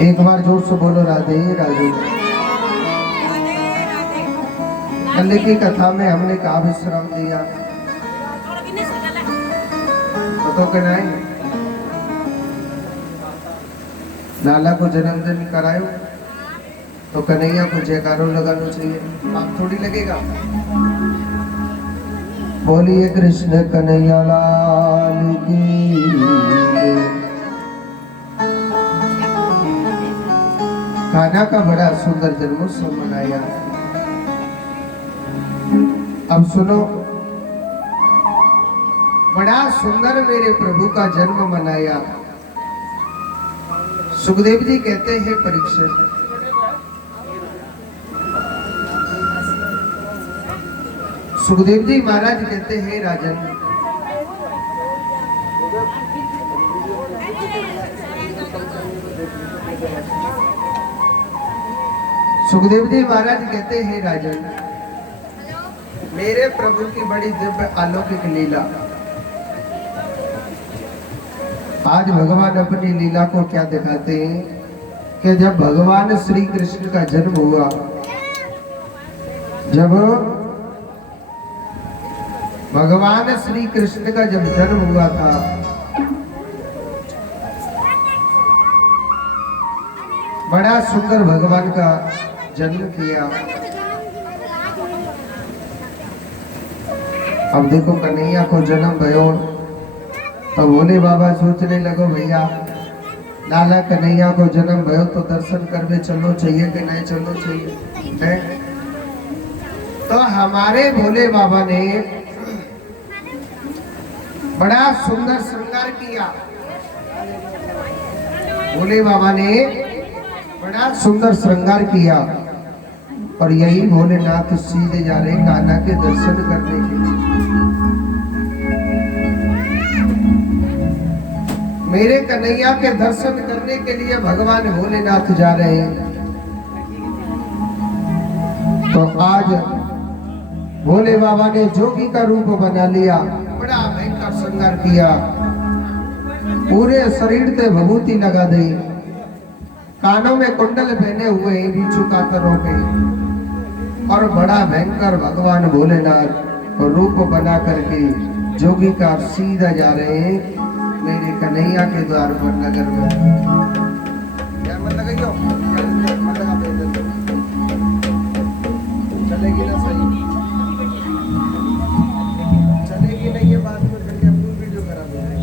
एक बार जोर से बोलो राधे राधे। कल की कथा में हमने कहा विश्राम दिया तो कनाई लाला को जन्मदिन करायो तो कन्हैया को जयकारो लगाना चाहिए। आप थोड़ी लगेगा। बोलिए कृष्ण कन्हैया लाल की। कान्हा का बड़ा सुंदर जन्मोत्सव मनाया। अब सुनो, बड़ा सुंदर मेरे प्रभु का जन्म मनाया। सुखदेव जी कहते हैं परीक्षित, सुखदेव जी महाराज कहते हैं राजन, सुखदेव जी महाराज कहते हैं राजन, मेरे प्रभु की बड़ी दिव्य अलौकिक लीला। आज भगवान अपनी लीला को क्या दिखाते हैं कि जब भगवान श्री कृष्ण का जन्म हुआ, जब भगवान श्री कृष्ण का जब जन्म हुआ था, बड़ा सुंदर भगवान का जन्म किया। अब देखो कन्हैया को जन्म भयो तो भोले बाबा सोचने लगो भैया लाला कन्हैया को जन्म भयो तो दर्शन करने चलो चाहिए कि नहीं चलो चाहिए है? तो हमारे भोले बाबा ने बड़ा सुंदर श्रृंगार किया। भोले बाबा ने बड़ा सुंदर श्रृंगार किया और यही भोलेनाथ सीधे जा रहे कान्हा के दर्शन करने के लिए। मेरे कन्हैया के दर्शन करने के लिए भगवान भोलेनाथ जा रहे हैं। तो आज भोले बाबा ने जोगी का रूप बना लिया, बड़ा भयंकर श्रृंगार किया, पूरे शरीर पे विभूति लगा दी, कानों में कुंडल पहने हुए बिच्छू कातरों के, और बड़ा भयंकर भगवान भोलेनाथ रूप बना करके जोगी का सीधा जा रहे हैं मेरे कन्हैया के द्वार पर नगर में। क्या मत लगाइयो, मत लगा दे, चलेगी ना सही, चलेगी नहीं ये बाद में करके अपनी वीडियो खराब हो जाएगी,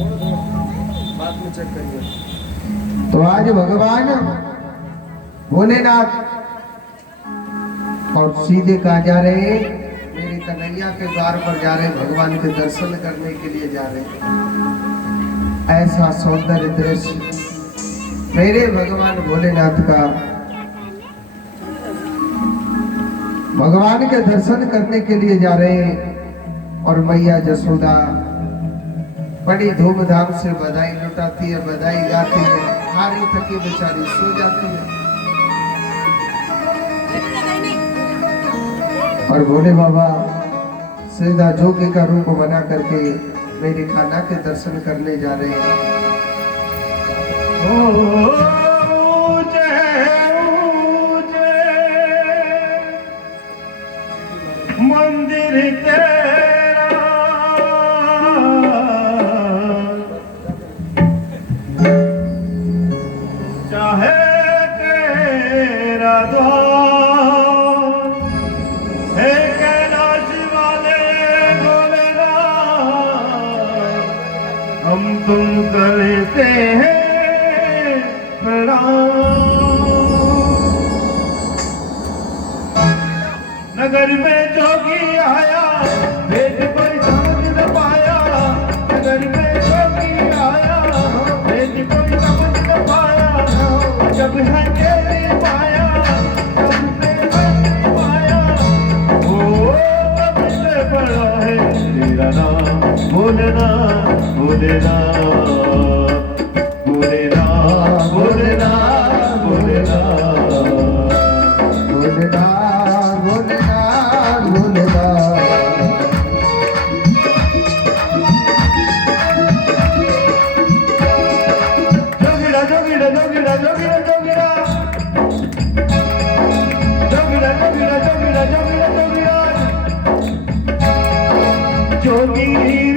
बाद में चेक करिए। तो आज भगवान भोलेनाथ और सीधे कहा जा रहे हैं मेरे कन्हैया के द्वार पर जा रहे, भगवान के दर्शन करने के लिए जा रहे हैं। ऐसा सौंदर्य दृश्य मेरे भगवान भोलेनाथ का, भगवान के दर्शन करने के लिए जा रहे हैं। और मैया जसोदा बड़ी धूमधाम से बधाई लुटाती है, बधाई गाती है, हारी थकी बेचारी सो जाती है। और भोले बाबा सीधा जोगी का रूप बना करके मेरे कान्हा के दर्शन करने जा रहे हैं। मंदिर तेरा चाहे तेरा द्वार है, कैलाश वाले भोलेनाथ हम तुम करते हैं प्रणाम। नगर में जोगी आया, भेद कोई समझ न पाया, नगर में जोगी आया, भेद कोई समझ न पाया, जब है तेरी माया, तब से है माया, ओ तब से बड़ा है तेरा नाम, भोलेनाथ भोलेनाथ भोलेनाथ भोलेनाथ भोलेनाथ भोलेनाथ। जोगिरा जोगिरा जोगिरा जोगिरा जोगिरा जोगी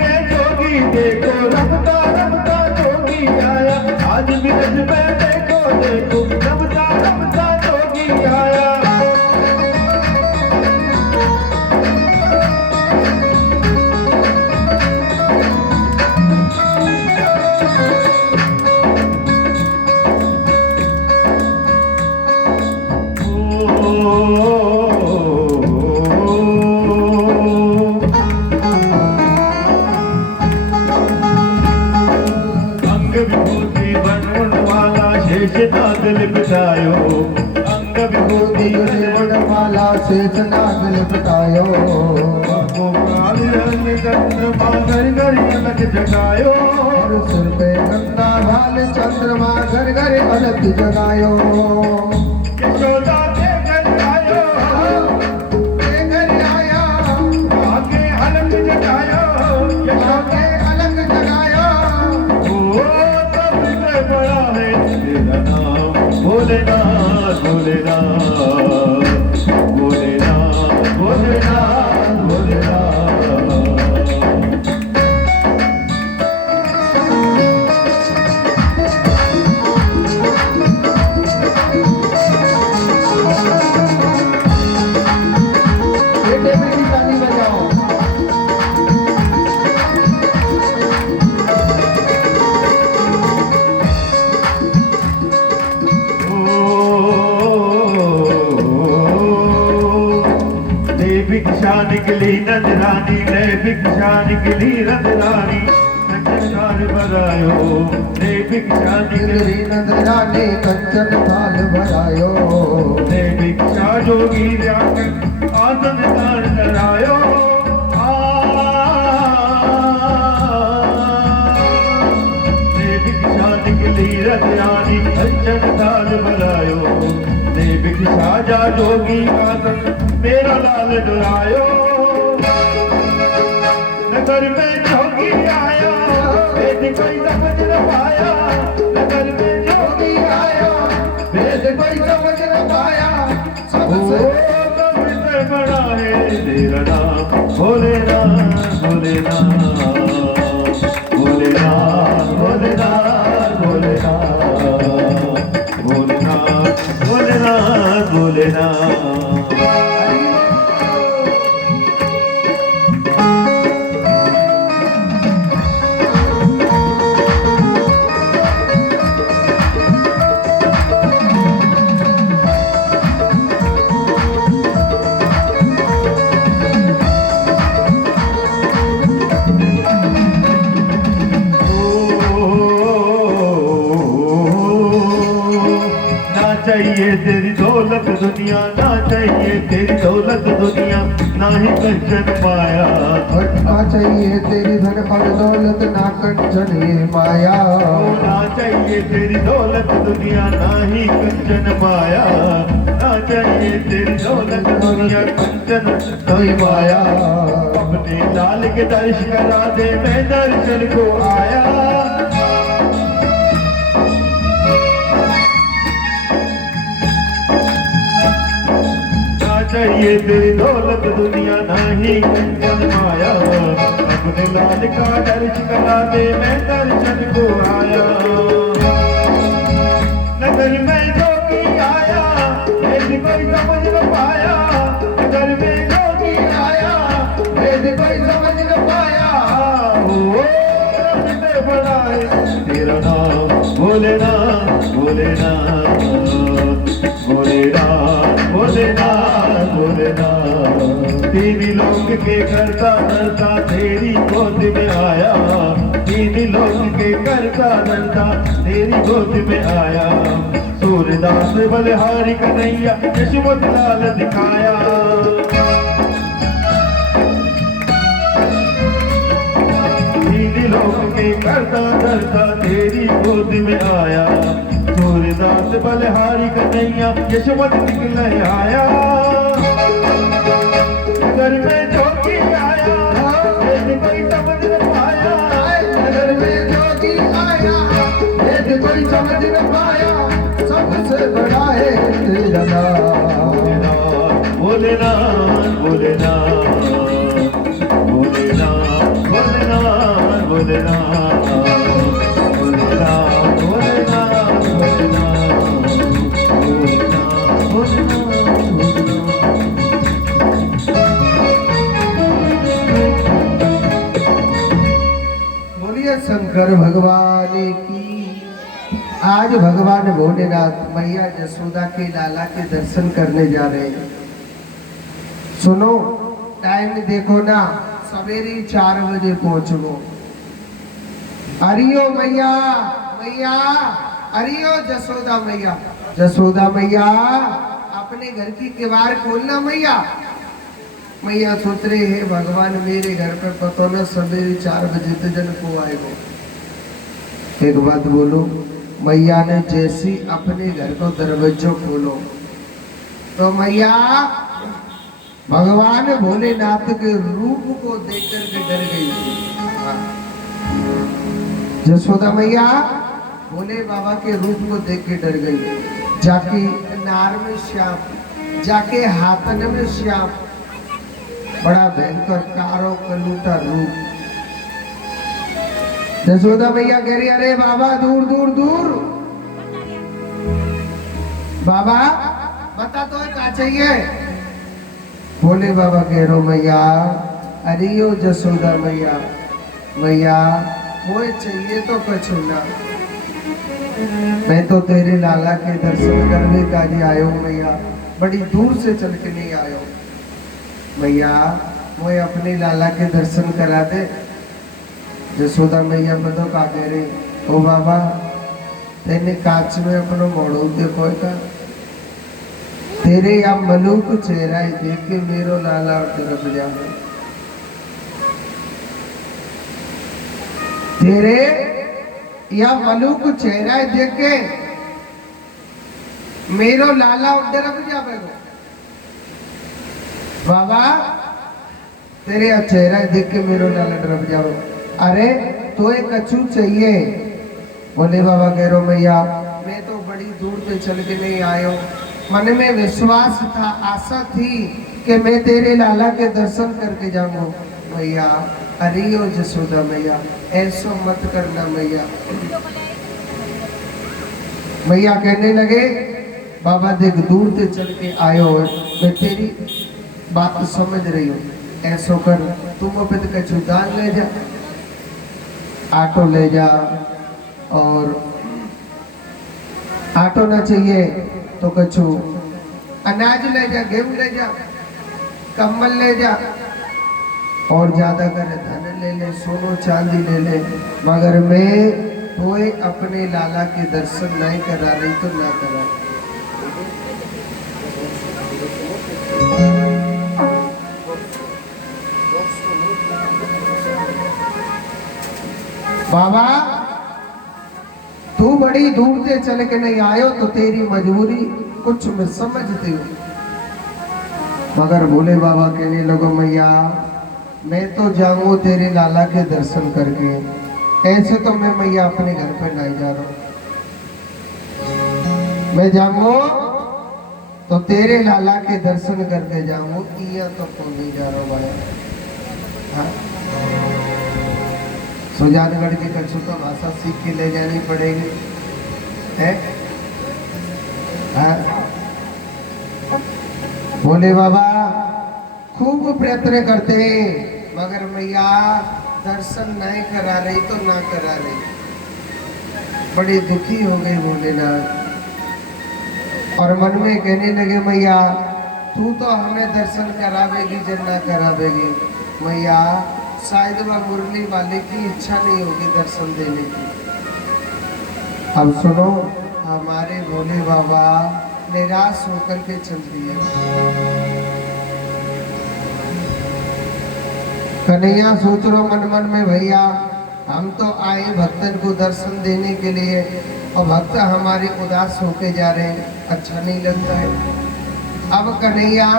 रे जोगी देखो रमता रमता जोगी आया आज बिरज में देखो देखो रमता रमता जोगी आया अंग विभूति बनवन वाला शेष नाग लिपटायो अंग विभूति जीवन वाला शेष नाग लिपटायो गोपाल रंग चंद्रमा घर घर अलग जगायो और सिर पे गंगा भाल चंद्रमा घर घर अलग जगायो यशोदा के घर आयो के घर आया आगे अलग जगायो यशोदा के अलग जगायो ओ सबसे बड़ा है तेरा नाम भोलेनाथ भोलेनाथ भोलेनाथ भोलेनाथ भोलेनाथ बेटे बेटी ताली बजाओ भिक्षा निकली नजरानी ने भिक्षा निकली नजरानी नजर बनायो ने भिक्षा निकली निगरी नंदरानी कंचन थाल भरायो ने भिक्षा जोगी जाकर आनंद दान करायो ने भिक्षा निकली नजरानी कंचन थाल भरायो ने भिक्षा जा जोगी आनंद मेरा लाल डुरायो नगर में जोगी आया वेद कोई समझ न पाया नगर में जोगी आया वेद कोई समझ न पाया सबसे सबसे बड़ा है तेरा नाम भोलेनाथ भोलेनाथ भोलेनाथ भोलेनाथ भोलेनाथ भोलेनाथ भोलेनाथ भोलेनाथ चाहिए तेरी दौलत दुनिया ना चाहिए तेरी दौलत दुनिया ना ही कंचन पाया हटना चाहिए तेरी धन और दौलत ना कंचन ये माया ना चाहिए तेरी दौलत दुनिया ना ही कंचन पाया ना चाहिए तेरी दौलत दुनिया कंचन नहीं माया अपने लाल के दर्श करा दे मैं दर्शन को आया चाहिए तेरी दौलत दुनिया नहीं कंचन माया अपने लाल का दर्श करा दे मैं दर्शन को आया नगर में जोगी आया वेद कोई समझ न पाया नगर में जोगी आया वेद कोई समझ न पाया ओ सबसे बड़ा है तेरा नाम भोलेनाथ भोलेनाथ भोलेनाथ भोलेनाथ भोलेनाथ तीन लोक के करता धरता तेरी गोद में आया तीन लोक के करता धरता तेरी गोद में आया सूरदास बलिहारी कन्हैया यशवंत लाल दिखाया तीन लोक के करता धरता तेरी गोद में आया सूरदास बलिहारी कन्हैया यशवंत निकल आया नगर में जोगी आया वेद कोई समझ न पाया नगर में जोगी आया वेद कोई समझ न पाया सबसे बड़ा है तेरा नाम भोलेनाथ भोलेनाथ भोलेनाथ शंकर भगवान की। आज भगवान भोलेनाथ मैया यशोदा के लाला के दर्शन करने जा रहे हैं। सुनो, टाइम देखो ना, सवेरे 4 बजे पहुंचो। अरियो मैया, मैया अरियो यशोदा मैया, यशोदा मैया अपने घर की किवाड़ खोलना मैया। मैया सोच रहे हैं भगवान मेरे घर पर पता ना सवेरे 4 बजे तो जन को आएगा। एक बात बोलो, मैया ने जैसी अपने घर को दरवाजा खोलो तो मैया भगवान भोलेनाथ के रूप को देखकर के डर गई। यशोदा मैया भोले बाबा के रूप को देख के डर गई। जाके नार में श्याम, जाके हाथन में श्याम, बड़ा भयंकर कारो कलूटा रूप। यशोदा मैया कह रही अरे बाबा दूर दूर दूर, बाबा बता तो क्या चाहिए। भोले बाबा कह रो मैया अरियो यशोदा मैया, मैया मोए चाहिए तो कछु ना, मैं तो तेरे लाला के दर्शन करने का ही आयो मैया, बड़ी दूर से चल के नहीं आयो। मैया मोए अपने लाला के दर्शन करा दे। यशोदा मैया बतो का कह रही, ओ बाबा तेने कांच में अपनो मोड़ो देखो का, तेरे या मलूक चेहरा देख के मेरो लाला तरफ जावे। तेरे या मलूक चेहरा देख के मेरो लाला तरफ जावे। बाबा तेरे चेहरा देख के मेरो लाला तरफ जाओ। अरे तो एक कछु चाहिए। बोले बाबा कह रो मैया मैं तो बड़ी दूर से चल के नहीं आयो, मन में विश्वास था, आशा थी कि मैं तेरे लाला के दर्शन करके जाऊंगा। मैया अरियो यशोदा मैया ऐसा मत करना मैया। मैया कहने लगे बाबा देख दूर से चल के आयो, मैं तेरी बात समझ रही हूँ, ऐसा कर तुम अपने कछु दान ले जा, ऑटो ले जा, और ऑटो ना चाहिए तो कछु अनाज ले जा, गेहूं ले जा, कम्बल ले जा, और ज्यादा करे धन ले ले, सोनो चांदी ले ले, मगर मैं कोई अपने लाला के दर्शन नहीं करा रही तो ना करा। बाबा तू बड़ी दूर से चल के नहीं आयो तो तेरी मजबूरी कुछ मैं समझती हूँ, मगर भोले बाबा कहने लगो मैया मैं तो जाऊँ तेरे लाला के दर्शन करके, ऐसे तो मैं मैया अपने घर पे नहीं जा रहा हूँ। मैं जाऊँ तो तेरे लाला के दर्शन करके जाऊँ, या तो कौन नहीं जा रहा हूँ भाई। हाँ? सुजानगढ़ की कछु तो भाषा सीख के ले जानी पड़ेगी है? बोले बाबा खूब प्रयत्न करते हैं मगर मैया दर्शन नहीं करा रही तो ना करा रही। बड़ी दुखी हो गई भोलेनाथ और मन में कहने लगे मैया तू तो हमें दर्शन करावेगी जब ना करावेगी। मैया शायद वह मुरली वाले की इच्छा नहीं होगी दर्शन देने की। अब सुनो हमारे भोले बाबा निराश होकर के चल दिए। कन्हैया सोच रो मन मन में भैया हम तो आए भक्तन को दर्शन देने के लिए और भक्त हमारे उदास होके जा रहे हैं, अच्छा नहीं लगता है। अब कन्हैया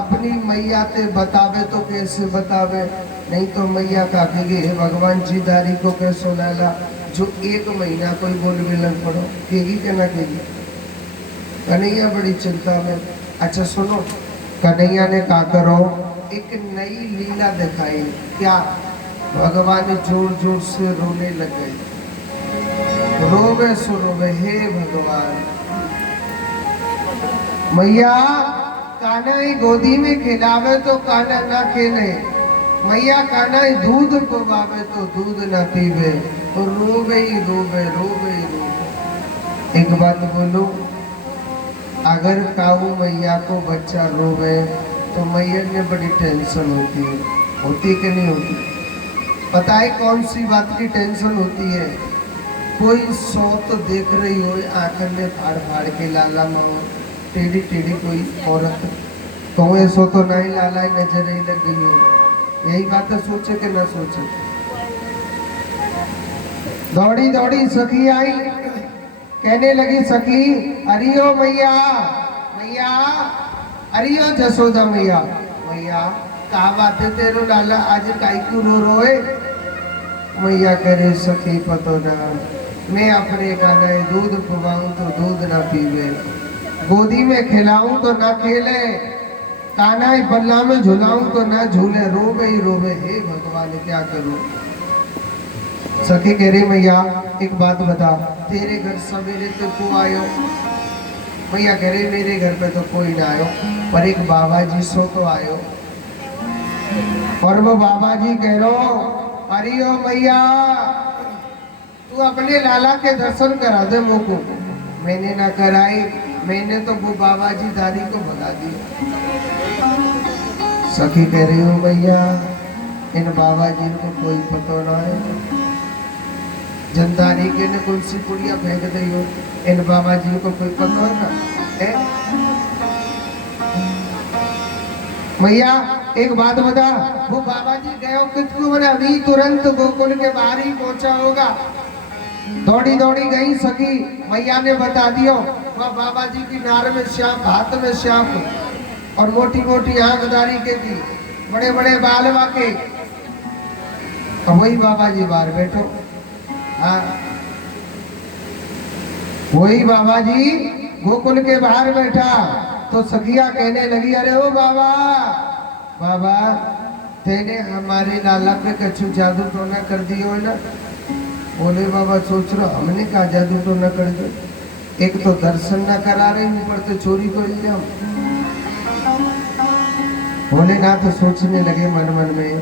अपनी मैया से बतावे तो कैसे बतावे, नहीं तो मैया का कहेगी भगवान जी दारी को कैसो लाला जो 1 महीना कोई बोल मिलन पड़ो, कहेगी क्या ना कहेगी। कन्हैया बड़ी चिंता में। अच्छा सुनो, कन्हैया ने कहा करो एक नई लीला दिखाई। क्या? भगवान जोर जोर से रोने लग गए। रोवे सो रोवे, हे भगवान। मैया कान्हा ही गोदी में खिलावे तो कान्हा ना खेले, मैया कान्हा ही दूध पवावे तो दूध ना पीवे, तो रोवे ही रोवे रोवे ही रोवे। एक बात बोलो, अगर काऊ मैया को बच्चा रोवे तो मैया ने बड़ी टेंशन होती है कि नहीं होती? पता है कौन सी बात की टेंशन होती है? कोई सौ तो देख रही हो, आंखन में फाड़ फाड़ के लाला माओ टेढ़ी टेढ़ी कोई औरत, तो ऐसो तो नहीं लाला नजर नहीं लग गई हो। यही बात सोचे कि ना सोचे? दौड़ी दौड़ी सखी आई, कहने लगी सखी, अरियो मैया मैया, अरियो जसोदा मैया मैया, कहा बात है तेरो लाला आज काई को रो रोए? मैया करे सखी पतो ना, मैं अपने काना दूध पिवाऊं तो दूध ना पीवे, गोदी में खिलाऊं तो ना खेले, काना बल्ला में झुलाऊं तो ना झूले, रोवे ही रोवे। हे भगवान क्या करूं? सखी कह रही मैया एक बात बता, तेरे घर सवेरे तो को आयो? मैया कह रही मेरे घर पे तो कोई ना आयो, पर एक बाबा जी सो तो आयो। और वो बाबा जी कह रो, अरे ओ मैया तू अपने लाला के दर्शन करा दे मुझको। मैंने ना कराई, मैंने तो वो बाबा जी दादी को भगा दिया। सखी कह रही हो मैया इन बाबा जी को कोई पता ना है, जनदारी के ने कौन सी पुड़िया फेंक दी हो, इन बाबा जी को कोई पता ना है? मैया एक बात बता, वो बाबा जी गए किसको बना? अभी तुरंत गोकुल के बाहर ही पहुंचा होगा। दौड़ी दौड़ी गई सखी, मैया ने बता दियो वह बाबा जी की नार में श्याम, हाथ में श्याम और मोटी मोटी आंखदारी के थी, बड़े बड़े बाल वाके। अब वही बाबा जी बाहर बैठो। हाँ वही बाबा जी गोकुल के बाहर बैठा तो सखिया कहने लगी, अरे ओ बाबा बाबा तेने हमारे लाला पे कछु जादू टोना कर दियो ना? बोले बाबा सोच रहा हमने कहा जादू टोना कर दियो, एक तो दर्शन ना करा रहे ऊपर तो चोरी को इल्जाम। बोले ना तो सोचने लगे मन मन में,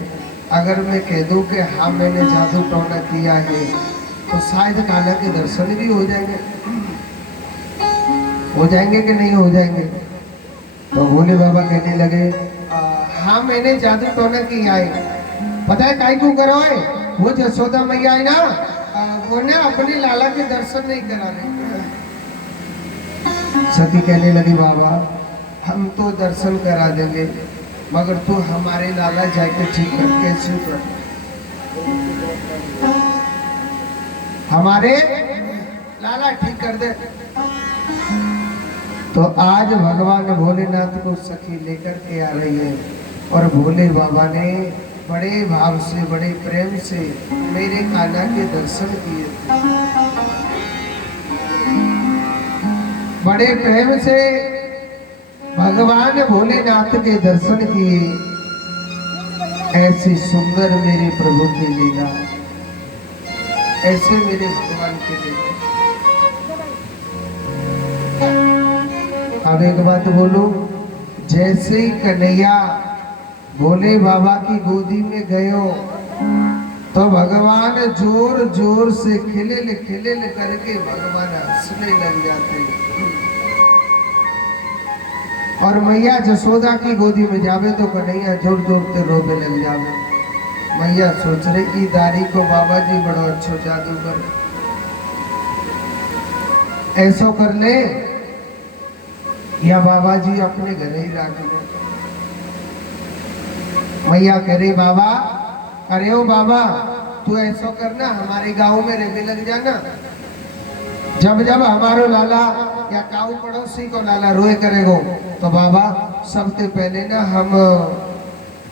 अगर मैं कह दूं कि हाँ मैंने जादू टोना किया है तो शायद काला के दर्शन भी हो जाएंगे। हो जाएंगे कि नहीं हो जाएंगे? तो भोले बाबा कहने लगे, हाँ मैंने जादू टोना किया है। पता है काई को करो है? वो जसोदा मैया है ना, वो ना अपने लाला के दर्शन नहीं करा रहे। सखी कहने लगी बाबा हम तो दर्शन करा देंगे, मगर तू हमारे लाला जाके ठीक कर, कैसे कर? हमारे लाला ठीक कर दे। तो आज भगवान भोलेनाथ को सखी लेकर के आ रही है और भोले बाबा ने बड़े भाव से बड़े प्रेम से मेरे कान्हा के दर्शन किए, बड़े प्रेम से भगवान भोलेनाथ के दर्शन किए। ऐसी सुंदर मेरे प्रभु की लीला, ऐसे मेरे भगवान की लीला। अब एक बात बोलो, जैसे ही कन्हैया भोले बाबा की गोदी में गयो तो भगवान जोर जोर से खिले करके भगवान हंसने लग जाते। और मैया जसोदा की गोदी में जावे तो कन्हैया जोर जोर से रोने लग जावे। मैया सोच रहे की दारी को बाबा जी बड़ो अच्छो जादू कर, ऐसो कर ले या बाबा जी अपने घर ही रख ले। मैया कह रही बाबा, अरे ओ बाबा तू ऐसा करना, हमारे गांव में रहने लग जाना। जब जब हमारो लाला या काऊ पड़ोसी को लाला रोए करेगो तो बाबा सबसे पहले ना हम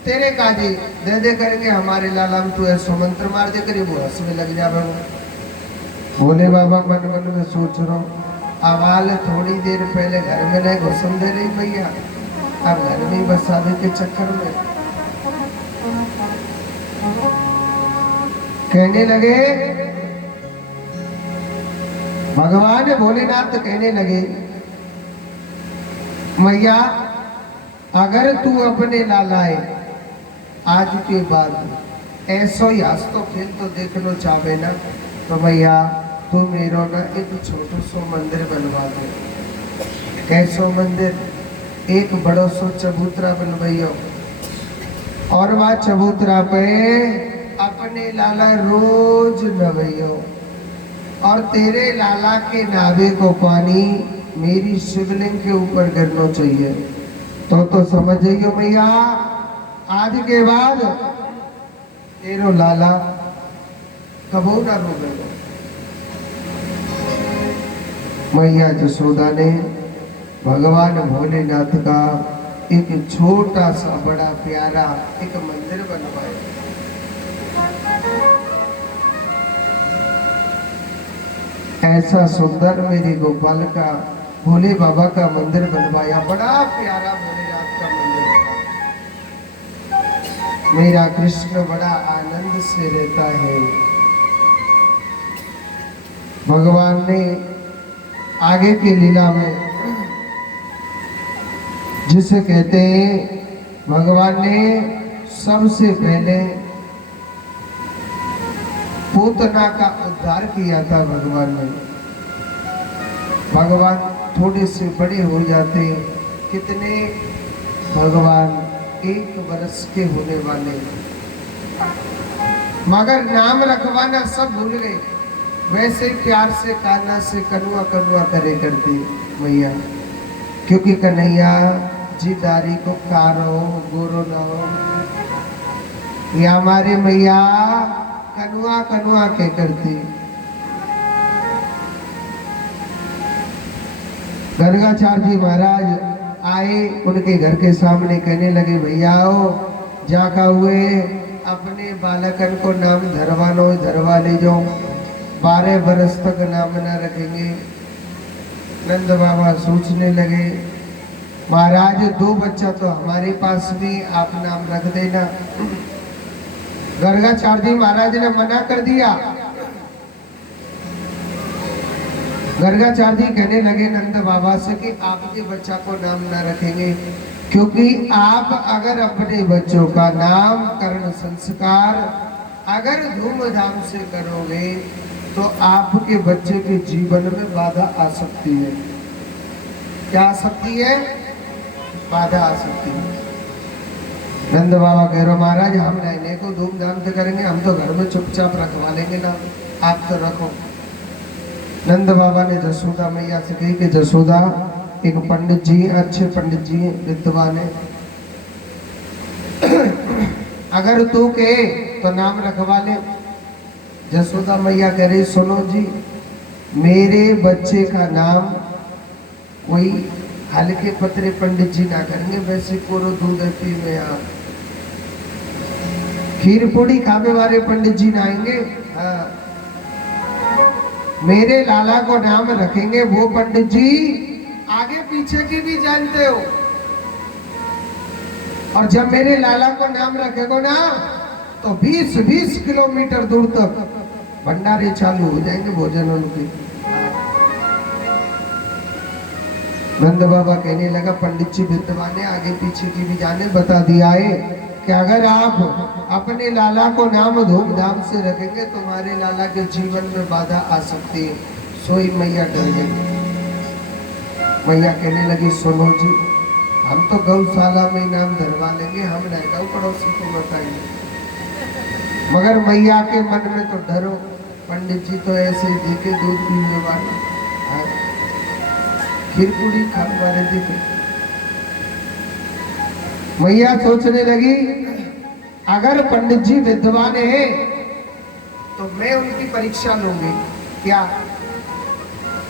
तेरे काजी दे दे करेंगे हमारे लाला में, तू ऐसा मंत्र मार दे करी वो हंसने लग जावे। बोले बाबा मन मन में सोच रहा हूँ, आवाल थोड़ी देर पहले घर में नहीं घुसन दे रही भैया, अब घर में बसावे के चक्कर में। कहने लगे भगवान भोलेनाथ कहने लगे, मैया अगर तू अपने लालाए आज के बाद ऐसो ही हंस तो खेल तो देख लो चाहे ना, तो मैया तू मेरो ना एक छोटो सो मंदिर बनवा दे। कैसो मंदिर? एक बड़ो सो चबूतरा बनवाइयो और वह चबूतरा पे अपने लाला रोज नवैयो और तेरे लाला के नावे को पानी मेरी शिवलिंग के ऊपर गिरना चाहिए। तो समझ जाइयो मैया, आज के बाद तेरो लाला कबो ना रोवेगा। मैया जसोदा ने भगवान भोलेनाथ का एक छोटा सा बड़ा प्यारा एक मंदिर बनवाया। ऐसा सुंदर मेरे गोपाल का भोले बाबा का मंदिर बनवाया, बड़ा प्यारा भोलेनाथ का मंदिर था। मेरा कृष्ण बड़ा आनंद से रहता है। भगवान ने आगे की लीला में जिसे कहते हैं, भगवान ने सबसे पहले पूतना का उद्धार किया था। भगवान थोड़े से बड़े हो जाते, कितने भगवान 1 वर्ष के होने वाले, मगर नाम रखवाना सब भूल गए। वैसे प्यार से कान्हा से कनुआ कनुआ करे करती मैया, क्योंकि कन्हैया जी दारी को कारो गोरो ना हो, या हमारे मैया कनुआ कनुआ के करती। गर्गाचार्य जी महाराज आए, उनके घर के सामने कहने लगे, भैया जाका हुए अपने बालकन को नाम धरवानो धरवा ले जाओ, 12 बरस तक नाम न रखेंगे। नंद बाबा सोचने लगे, महाराज 2 बच्चा तो हमारे पास भी, आप नाम रख देना। गर्गाचार्य जी महाराज ने मना कर दिया। गर्गाचार्य जी कहने लगे नंद बाबा से कि आपके बच्चा को नाम ना रखेंगे, क्योंकि आप अगर अपने बच्चों का नामकरण संस्कार अगर धूमधाम से करोगे तो आपके बच्चे के जीवन में बाधा आ सकती है। क्या आ सकती है? बाधा आ सकती है। नंद बाबा कह रहे, महाराज हम नैने को धूमधाम से करेंगे, हम तो घर में चुपचाप रखवा लेंगे ना, आप तो रखो। नंद बाबा ने जसोदा मैया से कही कि जसोदा, एक पंडित जी, अच्छे पंडित जी विद्वान है, अगर तू कहे तो नाम रखवा ले। जसोदा मैया कह रही, सुनो जी, मेरे बच्चे का नाम कोई हल्के पतरे पंडित जी ना करेंगे, वैसे कोरो दूध पी में यहाँ खीर पूड़ी खावे वाले पंडित जी ना आएंगे। हाँ, मेरे लाला को नाम रखेंगे वो पंडित जी आगे पीछे की भी जानते हो, और जब मेरे लाला को नाम रखेगो ना तो 20-20 किलोमीटर दूर तक भंडारे चालू हो जाएंगे भोजन उनके। नंद बाबा कहने लगा, पंडित जी विद्वान ने आगे पीछे की भी जाने बता दिया है कि अगर आप अपने लाला को नाम धूमधाम से रखेंगे तुम्हारे लाला के जीवन में बाधा आ सकती है। सोई मैया डर गई। मैया कहने लगी, सुनो जी, हम तो गौशाला में नाम धरवा लेंगे, हम नहीं गौ पड़ोसी को बताएंगे। मगर मैया के मन में तो डरो, पंडित जी तो ऐसे देखे दूध पीने वाले, खीर पूरी खाने वाले देखे। मैया सोचने लगी, अगर पंडित जी विद्वान है तो मैं उनकी परीक्षा लूंगी। क्या?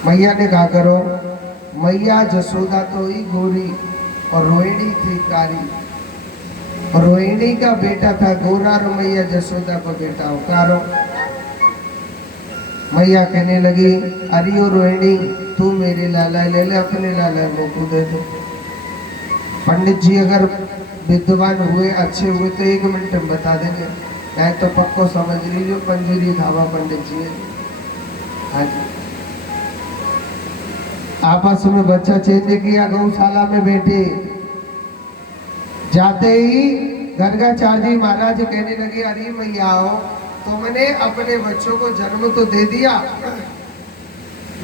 मैया ने कहा, करो। मैया जसोदा तो ही गोरी और रोहिणी थी कारी, और रोहिणी का बेटा था गोरा, और मैया जसोदा को बेटा हो कारो। मैया कहने लगी, अरियो रोहिणी, तू मेरे लाला ले ले, अपने लाला को दे दे। पंडित जी अगर विद्वान हुए, अच्छे हुए तो 1 मिनट में बता देंगे, नहीं तो पक्को समझ लीजिए पंजीरी धावा पंडित जी है। हाँ जी, आपस में बच्चा चेंज किया, गौशाला में बैठे। जाते ही गर्गाचार्य जी महाराज कहने लगे, अरे मैया आओ, तुमने अपने बच्चों को जन्म तो दे दिया,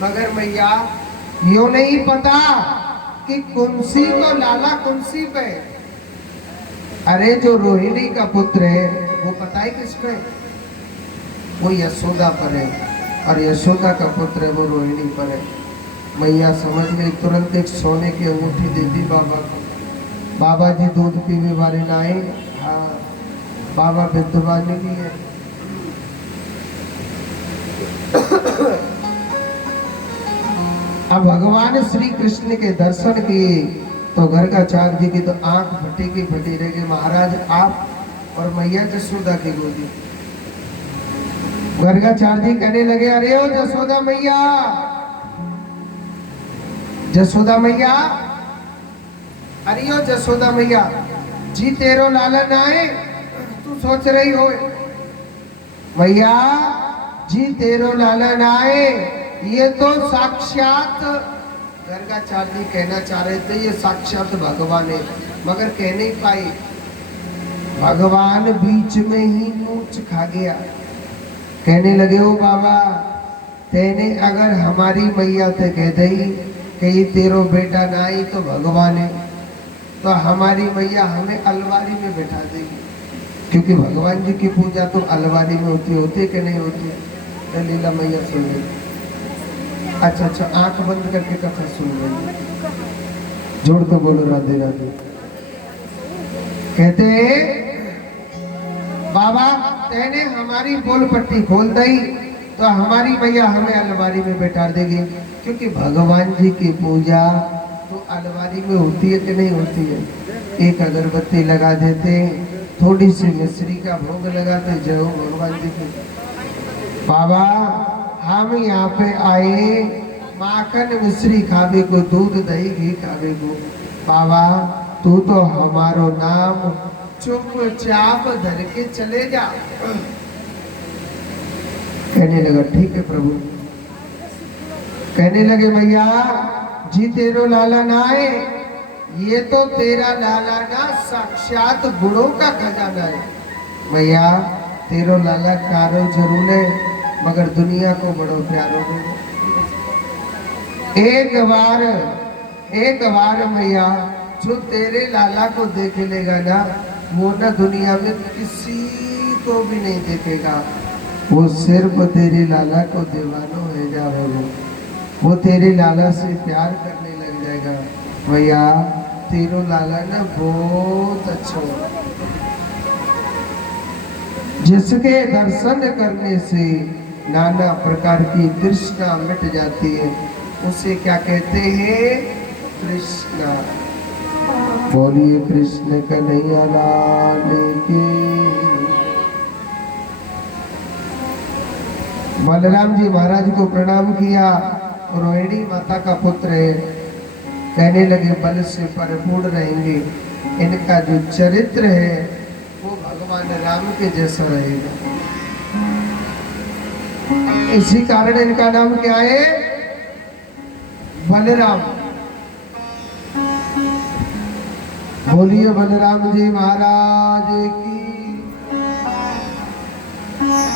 मगर मैया यूं नहीं पता कि कुंसी को लाला कुंसी पे। अरे जो रोहिणी का पुत्र है वो पता है किस पे? वो यशोदा पर है, और यशोदा का पुत्र है वो रोहिणी पर है। मैया समझ गई, तुरंत एक सोने की अंगूठी दे दी बाबा को। बाबा जी दूध पीने वाले ना आए। हाँ, बाबा विद्वान भी है। अब भगवान श्री कृष्ण के दर्शन किए तो गर्गाचार्य जी की तो आंख फटी की फटी रह गई। महाराज आप और मैया जसोदा की गोदी। गर्गाचार्य जी कहने लगे, अरे ओ जसोदा मैया, जसोदा मैया, अरे ओ जसोदा मैया जी, तेरो लालन आए तू सोच रही हो। मैया जी तेरो लालन आए, ये तो साक्षात, गर्गाचार्य जी कहना चाह रहे थे ये साक्षात भगवान है, मगर कह नहीं पाई। भगवान बीच में ही मूर्छ खा गया। कहने लगे, ओ बाबा, तेने अगर हमारी मैया से कह दई कि ये तेरो बेटा ना आई तो भगवान है, तो हमारी मैया हमें अलमारी में बैठा देगी, क्योंकि भगवान जी की पूजा तो अलमारी में होती कि नहीं होती? लीला मैया सुन रही। अच्छा अच्छा, आंख बंद करके कथा सुन रही। जोड़ तो बोलो राधे राधे। कहते बाबा तेने हमारी बोल पट्टी खोल दी तो हमारी मैया हमें अलमारी में बैठा देगी, क्योंकि भगवान जी की पूजा तो अलमारी में होती है कि नहीं होती है? एक अगरबत्ती लगा देते, थोड़ी सी मिश्री का भोग लगाते, जय हो भगवान जी की। बाबा हम यहाँ पे आए माखन मिश्री खावे को, दूध दही घी खावे को। बाबा तू तो हमारो नाम चुपचाप धर के चले जा। कहने लगा, ठीक है प्रभु। कहने लगे, मैया जी तेरो लाला ना आए, ये तो तेरा लाला ना साक्षात गुणों का खजाना है। मैया तेरो लाला कारो जरूर है, मगर दुनिया को बड़ो प्यारो है। एक बार मैया जो तेरे लाला को देख लेगा ना, वो ना दुनिया में किसी को भी नहीं देखेगा। वो सिर्फ तेरे लाला को दीवानो हो जाएगा, वो तेरे लाला से प्यार करने लग जाएगा। भैया तेरो लाला ना बहुत अच्छा हो, जिसके दर्शन करने से नाना प्रकार की तृष्णा मिट जाती है, उसे क्या कहते हैं? कृष्णा। बोलिए कृष्ण कन्हैया लाल की। बलराम जी महाराज को प्रणाम किया। रोहिणी माता का पुत्र है। कहने लगे, बल से परिपूर्ण रहेंगे, इनका जो चरित्र है वो भगवान राम के जैसा रहेगा। इसी कारण इनका नाम क्या है? बलराम। बोलिए बलराम जी महाराज की।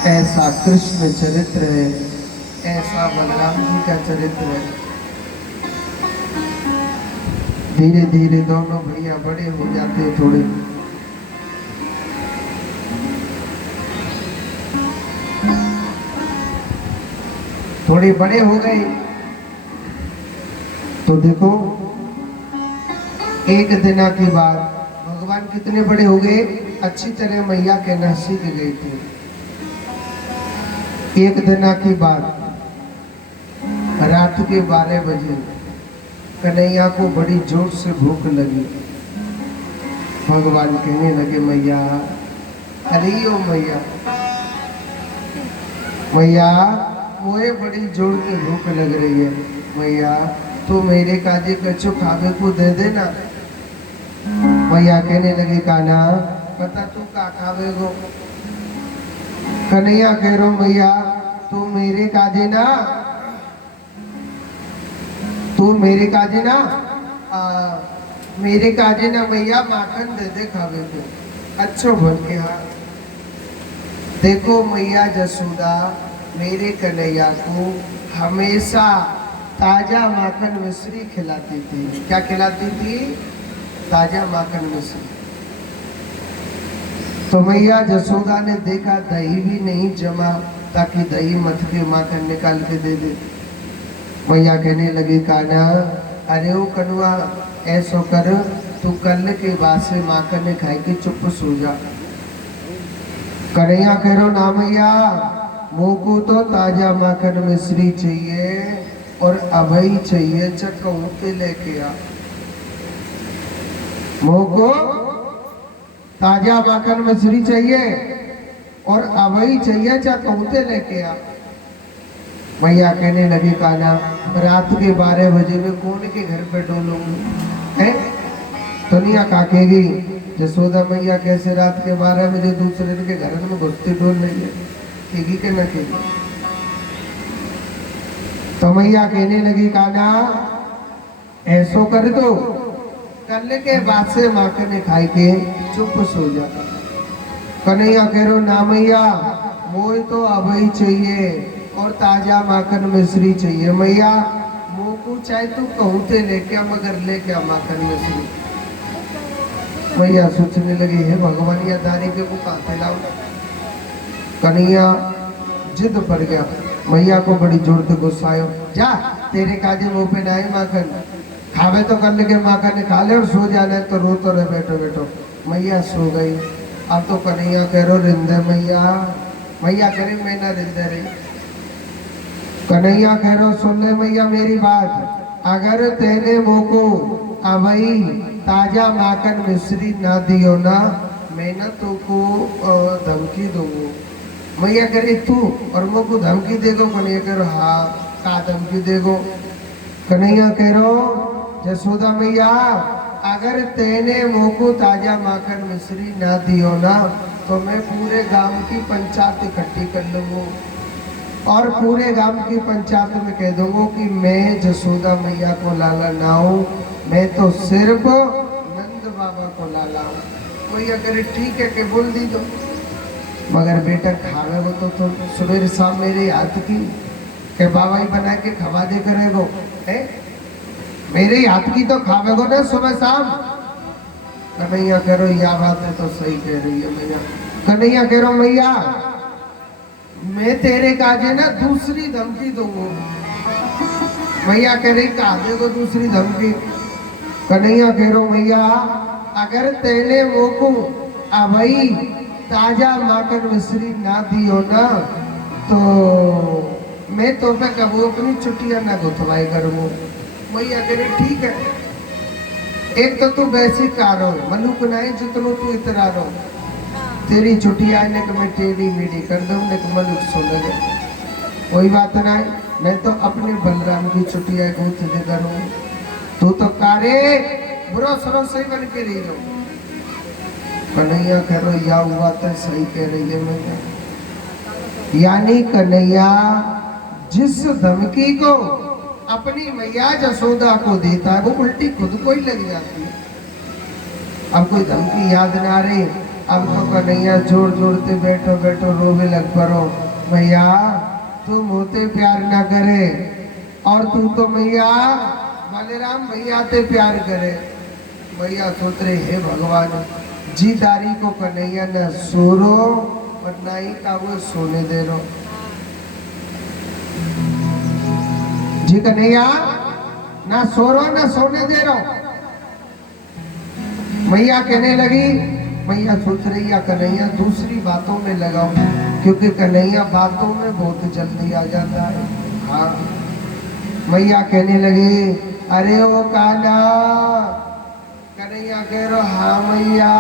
ऐसा कृष्ण चरित्र है, ऐसा बलराम जी का चरित्र है। धीरे धीरे दोनों भैया बड़े हो जाते, थोड़े बड़े हो गए तो देखो एक दिन के बाद भगवान कितने बड़े हो गए, अच्छी तरह मैया कहना सीख गए थे। एक दिन के बाद रात के 12 बजे कन्हैया को बड़ी जोर से भूख लगी। भगवान कहने लगे, मैया, अरे ओ मैया, मैया मुझे बड़ी जोर की भूख लग रही है, मैया तो मेरे काजे कच्चू खावे को दे देना। मैया कहने लगे, कान्हा पता तू का खावे गो? कन्हैया कह रो, मैया तू मेरे काजे ना, तू मेरे काजे ना, मेरे काजे ना मैया माखन दे दे खावे को। अच्छो बोल के हाँ देखो मैया जसोदा मेरे कन्हैया को हमेशा ताजा माखन मिश्री खिलाती थी। क्या खिलाती थी? ताजा माखन मिश्री। तो मैया जसोदा ने देखा दही भी नहीं जमा, ताकि दही मथ के माखन निकाल के दे दे। मैया कहने लगी कान्हा, अरे ओ कनुआ, ऐसो कर तू कल के बासे माखन खाए के चुप सो जा। कन्हैया कह रो ना मैया, मोको तो ताजा माखन मिश्री चाहिए और अभई चाहिए, चक्कू के लेके आ। मोको ताजा माखन मिश्री चाहिए और अभई चाहिए, चक्कू के लेके आ। मैया कहने लगी कान्हा, रात के 12 बजे में कौन के घर पे डोलूंगी है? दुनिया काकेगी। जसोदा मैया कैसे रात के 12 बजे दूसरे के घर में घुसती डोल रही है, केगी के न केगी? तो मैया कहने लगी कान्हा, ऐसो कर दो कल के बाद से माखन खाई के चुप सो जा। कन्हैया कह रो ना मैया, मोए तो अभई चाहिए और ताजा माखन मिश्री चाहिए। मैया मोको चाहे तू कहूते लेके आ, मगर लेके आ माखन मिश्री। मैया सोचने लगी, है भगवान या दारी के को कहां लाऊं? कन्हैया जिद पड़ गया। मैया को बड़ी जोर से गुस्सा आयो, जा तेरे काजे मुंह पे नाई माखन, खावे तो कर लेके माखन खा ले और सो जाना, तो रो तो रहे बैठो बैठो। मैया सो गई। अब तो कन्हैया कह रो रिंदे मैया, मैया करे मैं ना रिंदे रही। कन्हैया कह रो सुन ले मैया मेरी बात, अगर तेने मोको अभई ताजा माखन मिश्री ना दियो ना, मैं ना तो को धमकी दूंगो। मैया करे तू और मोको धमकी देगो? कन्हैया कह रो हाँ, का धमकी देगो? कन्हैया कह रो जसोदा मैया, अगर तेने मोको ताजा माखन मिश्री ना दियो ना, तो मैं पूरे गांव की पंचायत इकट्ठी कर लूंगा और पूरे गांव की पंचायत में कह दूंगा कि मैं जसोदा मैया को लाला ना हूँ, मैं तो सिर्फ नंद बाबा को लाला हूँ। मैया करे ठीक है के बोल दी दो, मगर बेटा खावे वो तो सुबह शाम मेरे हाथ की के बाबा ही बना के खवा दे करेगो है, मेरे हाथ की तो खावेगो ना सुबह शाम। कन्हैया कह रो यह बात है तो सही कह रही है मैया। कन्हैया कह रो मैया, मैं तेरे काजे ना दूसरी धमकी दूंगा। मैया कह रही कहा देगो दूसरी धमकी? कन्हैया कह रो मैया, अगर तेने मोको अभई ताजा माखन मिश्री ना दियो ना, तो मैं तो मैं कबू अपनी छुट्टियां ना गुथवाई करूँ। मैया कह रही ठीक है, एक तो तू वैसी कारो मनुक नहीं जितनो तू इतरा रो, तेरी छुट्टियां ने तो मैं टेढ़ी मेढ़ी कर दूं, ने तो मनुक सुन ले, कोई बात नहीं, मैं तो अपने बलराम की छुट्टियां गुथ दे करूँ, तू तो कारे बुरा सरो सही बन के रही हो। कन्हैया कह रो या हुआ तो सही कह रही है मैया। यानी कन्हैया जिस धमकी को अपनी मैया जसोदा को देता है, वो उल्टी खुद को ही लग जाती है। अब कोई धमकी याद ना रही, अब तो कन्हैया जोर जोड़ते बैठो बैठो रोवे लग पड़ो, मैया तुम होते प्यार ना करे और तू तो मैया बलराम भैया ते प्यार करे। मैया सोच रहे हे भगवान, जी दारी को कन्हैया न सोरो और ना ही का वो सोने दे रो। जी कन्हैया ना सोरो ना सोने दे रो। मैया कहने लगी, मैया सोच रही है कन्हैया दूसरी बातों में लगाओ, क्योंकि कन्हैया बातों में बहुत जल्दी आ जाता है। हाँ मैया कहने लगी, अरे ओ कान्हा। कन्हैया कह रो हाँ मैया।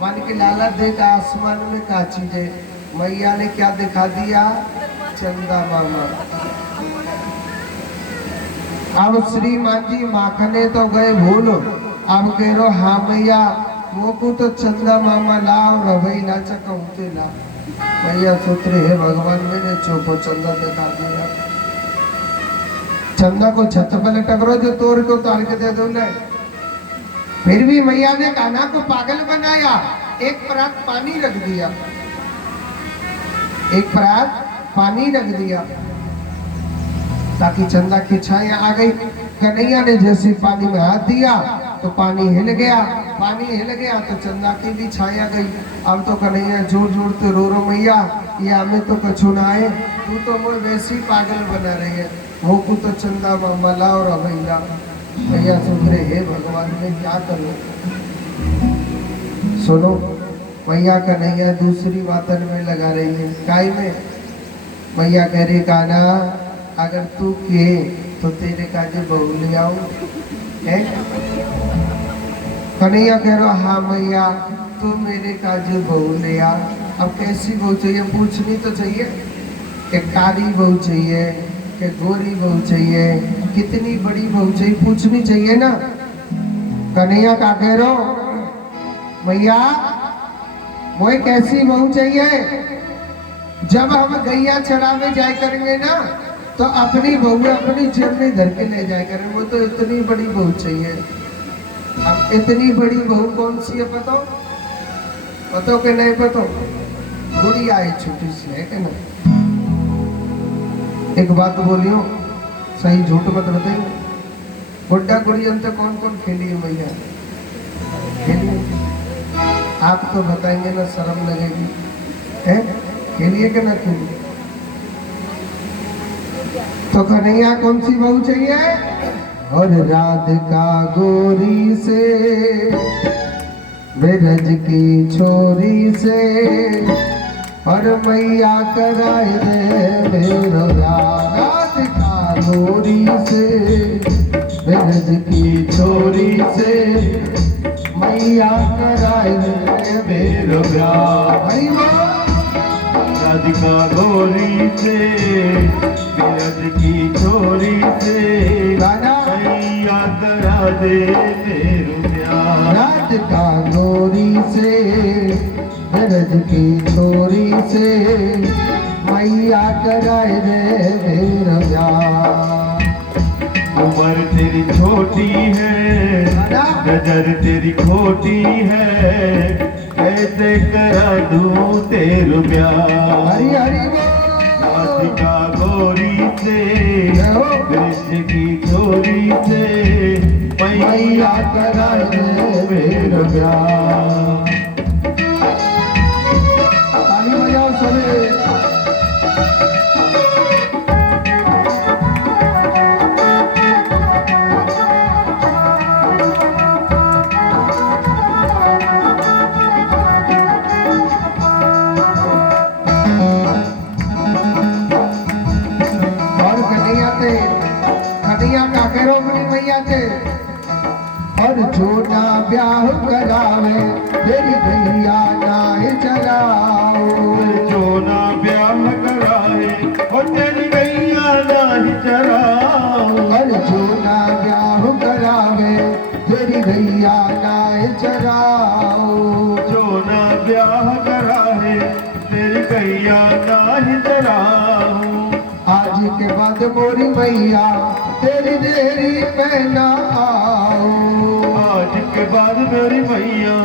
मान के लाला देख आसमान में क्या चीज है? मैया ने क्या दिखा दिया? चंदा मामा। अब श्रीमान जी माखने तो गए भूल, अब कह रो हाँ मैया मोको तो चंदा मामा लाओ रवई ना चकते ला। मैया सोच रहे हे भगवान मैंने चोपो चंदा दिखा दिया, चंदा को छत पर लटक रो जो तोड़ को तार के दे दो ले। फिर भी मैया ने कान्हा को पागल बनाया, एक परात पानी रख दिया एक परात पानी रख दिया ताकि चंदा की छाया आ गई। कन्हैया ने जैसे पानी में हाथ दिया तो पानी हिल गया, पानी हिल गया तो चंदा की भी छाया गई। अब तो कन्हैया जोर जोर से रो रो मैया ये हमें तो कछु ना आए, तू तो मुझे वैसे ही पागल बना रही है, वो को तो चंदा मला और अभैया। मैया सुधरे हे भगवान मैं क्या करूं। सुनो मैया कन्हैया दूसरी बातन में लगा रही है काय में। मैया कह रही काना अगर तू के तो तेरे काजे बहू ले आऊं है। कन्हैया कह रहा हाँ मैया तू मेरे काजे बहू ले आ। अब कैसी बहू चाहिए पूछनी तो चाहिए कि काली बहू चाहिए कि गोरी बहू चाहिए, कितनी बड़ी बहू चाहिए पूछनी चाहिए ना। कन्हैया का कह रहा मैया मोए कैसी बहू चाहिए। जब हम गैया चरावे जाए करेंगे ना तो अपनी बहू अपनी जेब में धर के ले जाए करेंगे, वो तो इतनी बड़ी बहू चाहिए। अब इतनी बड़ी बहू कौन सी है बताओ, पतो के नहीं पतो, गुड़िया है छोटी सी है कि नहीं। एक बात बोलियो सही झूठ मत बताइए, गुड्डा गुड़िया तो कौन कौन खेली है भैया खेलिए। आप तो बताएंगे ना शर्म लगेगी है, खेलिए कि ना खेलिए। तो कन्हैया कौन सी बहू चाहिए। और राधिका गोरी से ब्रज की छोरी से और मैया कराए दे मेरो राधिका गोरी से ब्रज की छोरी से मैया कराए दे मेरो राधिका गोरी से ब्रज की छोरी से मैया करा दे मेरो प्यार। राधिका गोरी से ब्रज की छोरी से मैया कराए दे मेरो प्यार। उम्र तेरी छोटी है नजर तेरी खोटी है, कैसे करा दूं तेरू प्यार। हरी हरी राधिका गोरी से ब्रज की छोरी से मैया करा दे मेरो प्यार। ताली बजाओ सभी। और जो ना ब्याह करावे तेरी गैया नाय चराओ। जो ना ब्याह कराए और तेरी गैया नाही चराओ। और जो ना ब्याह करावे तेरी गैया नाय चराओ। जो ना ब्याह कराए तेरी गैया नाही चराओ। आज के बाद मोरी मैया तेरी देरी पे ना आओ। आज के बाद मेरी मैया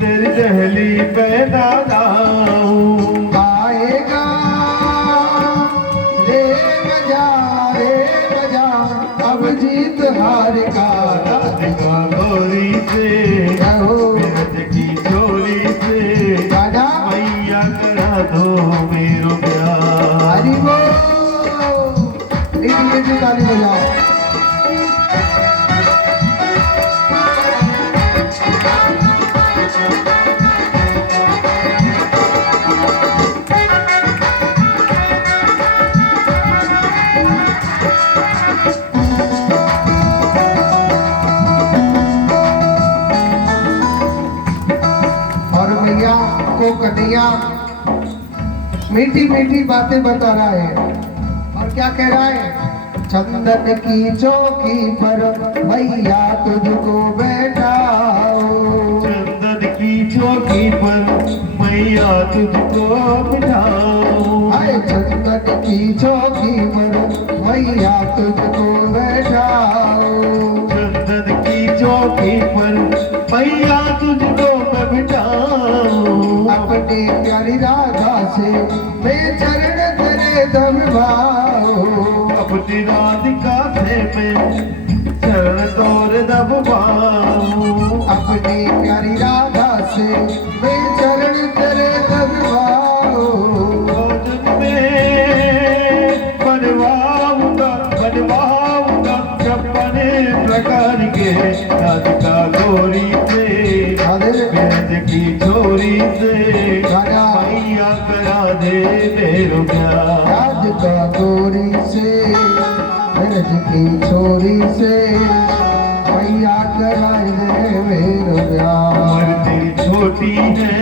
तेरी दहली पे ना आऊं। आएगा रे बजा अब जीत हार का। राधिका गोरी से ब्रज की छोरी से दादा मैया करा दो मेरो प्यार। हरी बोल। एक ताली बजाओ। को कन्हैया मीठी मीठी बातें बता रहा है और क्या कह रहा है। चंदन की चौकी पर भैया तुझको बैठाओ। चंदन की चौकी पर मैया तुझको बिठाओ। हाय चंदन की चौकी पर भैया तुझको बैठाओ। चंदन की चौकी पर मैया तुझको बिठाओ। अपनी प्यारी राधा से मैं चरण तोर दब पाऊं अपनी प्यारी राधा से मैं चरण तेरे दबाओ। बनवाऊंगा छप्पन प्रकार के राधिका गोरी से ब्रज की छोरी से मैया करा दे मेरो प्यार राधिका गोरी से ब्रज की छोरी से मैया कराए दे मेरो प्यार। उम्र तेरी छोटी है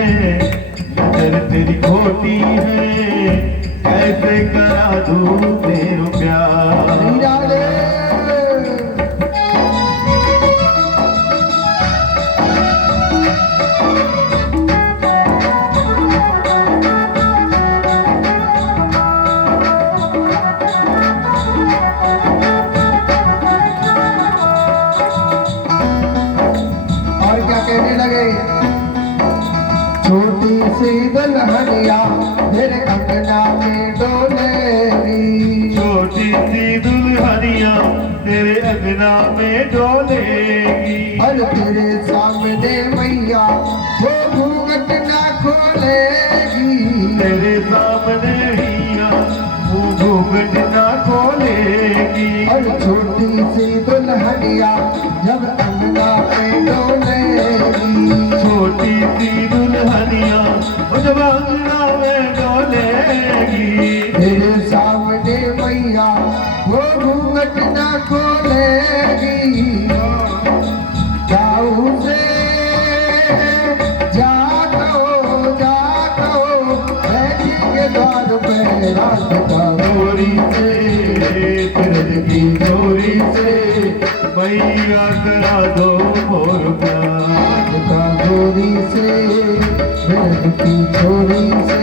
नजर तेरी खोटी है कैसे करा दूं मेरो प्यार। राधे और क्या कहने लगे, छोटी सी दुल्हनिया मेरे अंगना में डोलेगी। छोटी सी दुल्हनिया तेरे अंगना में डोलेगी और तेरे सामने मैया वो घूंघट ना खोलेगी। तेरे सामने हिया वो घूंघट ना खोलेगी। और छोटी सी दुल्हनिया जब अंगना में डोलेगी। छोटी सी दुल्हनिया वो जब अंगना में डोलेगी तेरे सामने मैया वो घूंघट ना खोलेगी। जाऊं से जा कहो बैठी के द्वार पे राधिका गोरी से ब्रज की छोरी से मैया करा दो मोर प्यार। राधिका गोरी से ब्रज की छोरी से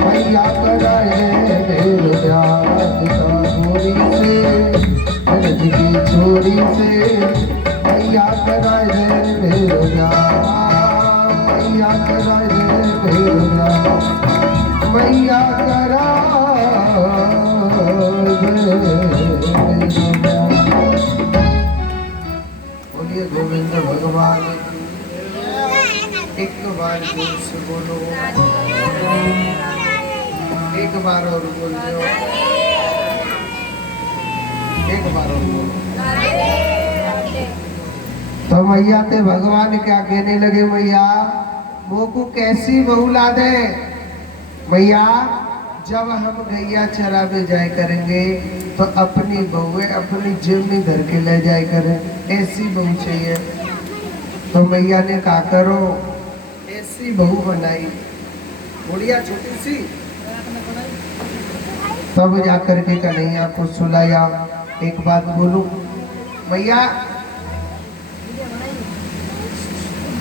मैया कराए मेरो प्यार। राधिका गोरी से ब्रज की छोरी से मैया कराए मेरो प्यार। मैया कराए मेरो प्यार। मैया कराए मेरो प्यार। बोलिए गोविंद भगवान एक बार जोर से बोलो, एक बार और बोलो, एक बार और बोलो। तो मैया ते भगवान क्या कहने लगे, मैया वो को कैसी बहू ला दे। मैया जब हम गैया चरावे जाए करेंगे तो अपनी बहुएं अपनी जेब में धर के ले जाए करें, ऐसी बहू चाहिए। तो मैया ने कहा करो ऐसी बहू बनाई, बुढ़िया छोटी सी। तब जाकर के कन्हैया को सुलाया। एक बात बोलूं मैया,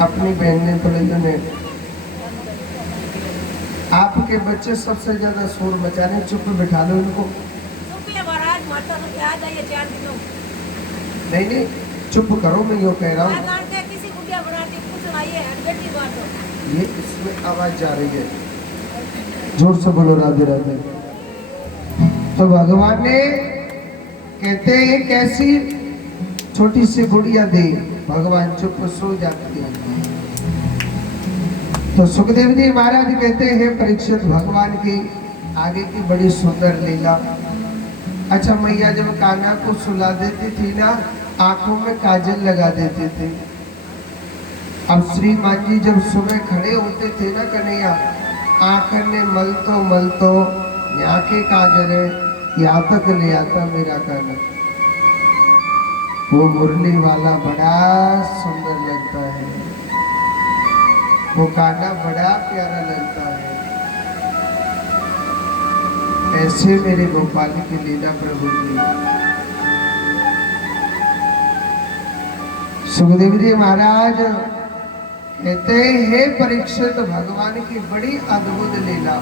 अपनी बहन ने थोड़े आपके बच्चे सबसे ज्यादा शोर मचाने, चुप बिठा लो इनको। नहीं नहीं चुप करो, मैं यो कह रहा हूँ ये इसमें आवाज जा रही है, जोर से बोलो राधे राधे। तो भगवान ने कहते हैं कैसी छोटी सी गुड़िया दे, भगवान चुप सो जाती है। तो सुखदेव जी महाराज कहते हैं परीक्षित भगवान की आगे की बड़ी सुंदर लीला। अच्छा मैया जब कान्हा को सुला देती थी ना, आंखों में काजल लगा देते थे। अब श्रीमान जी जब सुबह खड़े होते थे ना कन्हैया, आंखन ने मल तो यहाँ के काजल है, यहाँ तक ले आता मेरा कान्हा। वो मुरली वाला बड़ा सुंदर लगता है, वो कान्हा बड़ा प्यारा लगता है। ऐसे मेरे गोपाल की लीला प्रभु जी। सुखदेव जी महाराज कहते हैं परीक्षित भगवान की बड़ी अद्भुत लीला।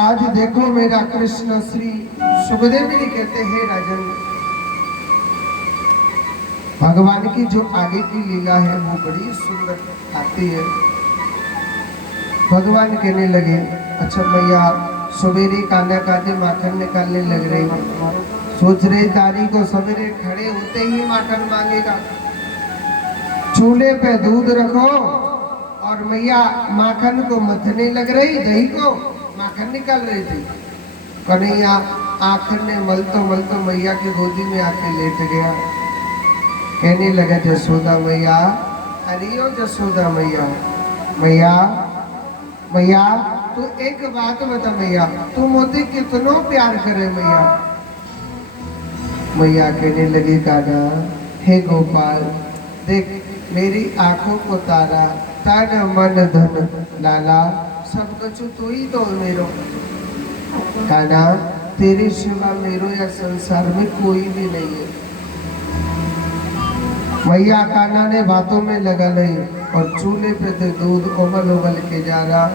आज देखो मेरा कृष्ण श्री सुखदेव जी कहते हैं राजन, भगवान की जो आगे की लीला है वो बड़ी सुंदर आती है। भगवान कहने लगे अच्छा मैया सवेरे काना काटे माखन निकालने लग रही। सोच रही तारी को सवेरे खड़े होते ही माखन मांगेगा। चूल्हे पे दूध रखो और मैया माखन को मथने लग रही, दही को माखन निकाल रही थी। कन्हैया आखिर ने मलतो मैया की गोदी में आके लेट गया। कहने लगा जसोदा मैया, अरे ओ जसोदा मैया, मैया मैया तू एक बात बता मैया, तू मुझे कितनो प्यार करे मैया। मैया कहने लगी काना, हे गोपाल देख मेरी आंखों को तारा, तन मन धन लाला सब कुछ तू ही तो मेरो। काना तेरे सिवा मेरो या संसार में कोई भी नहीं है। मैया काना ने बातों में लगा नहीं और चूल्हे पे तो दूध उबल उबल के जा रहा।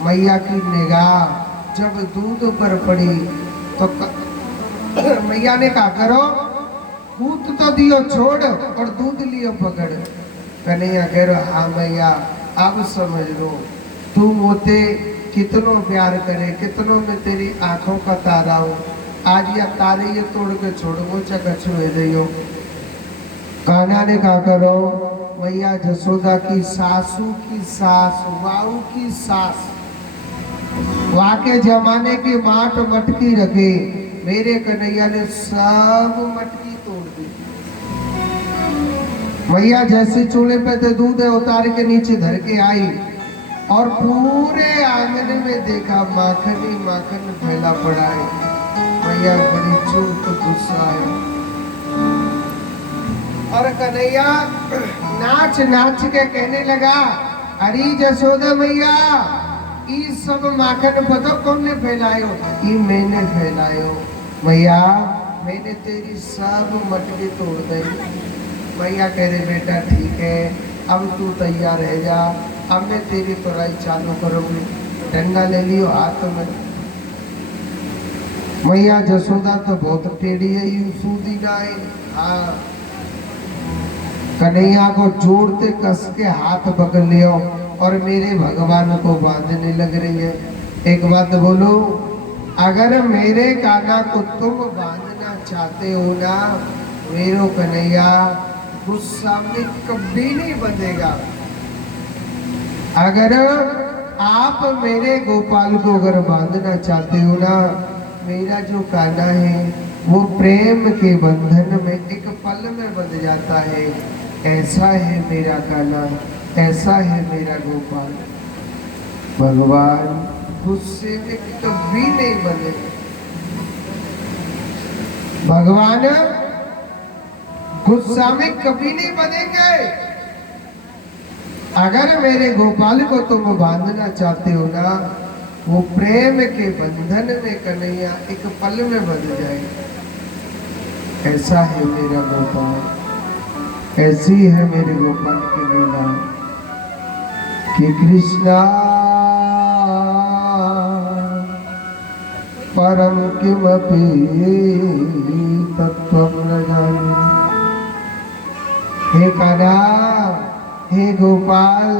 मैया की निगाह जब दूध पर पड़ी तो मैया ने कहा करो, दूध तो दियो छोड़ और दूध लियो पकड़। कन्हैया कह रहा हाँ मैया अब समझ लो, तू मोते कितनों प्यार करे, कितनों में तेरी आंखों का तारा हो। आज या तारे ये तोड़ के छोड़ वो चकचु दियो। कान्हा ने कहा करो, मैया जसोदा की सासू की सास, वाऊ की सास, वाके जमाने की माट मटकी रखे, मेरे कन्हैया ने सब मटकी तोड़ दी। मैया जैसे चूल्हे पे थे दूध उतार के नीचे धर के आई और पूरे आंगन में देखा माखन ही माखन फैला पड़ा है। मैया बड़ी चुप गुस्सा है और कन्हैया नाच नाच के कहने लगा, अरे जसोदा मैया ये सब माखन पता कौन ने फैलायो? ये मैंने फैलायो मैया, मैंने तेरी सब मटकी तोड़ दी। मैया कह रहे बेटा ठीक है, अब तू तैयार रह जा, अब मैं तेरी तोड़ाई चालू करूंगी। डंडा ले लियो हाथ में। मैया जसोदा तो बहुत टेढ़ी है, यूं सूदी ना है। हाँ कन्हैया को जोड़ते कस के हाथ पकड़ लियो और मेरे भगवान को बांधने लग रही है। एक बात बोलो, अगर मेरे काना को तुम बांधना चाहते हो ना, मेरो कन्हैया गुस्सा में कभी नहीं बंधेगा। अगर आप मेरे गोपाल को अगर बांधना चाहते हो ना, मेरा जो काना है वो प्रेम के बंधन में एक पल में बंध जाता है। ऐसा है मेरा काना, ऐसा है मेरा गोपाल। भगवान गुस्से में कभी नहीं बने। भगवान गुस्सा में कभी नहीं बनेंगे। अगर मेरे गोपाल को तुम बांधना चाहते हो ना, वो प्रेम के बंधन में कन्हैया एक पल में बंध जाए। ऐसा है मेरा गोपाल, ऐसी है मेरे गोपाल की लीला कि कृष्णा परम किमपि तत्त्वं न जाने। हे कान्हा, हे गोपाल,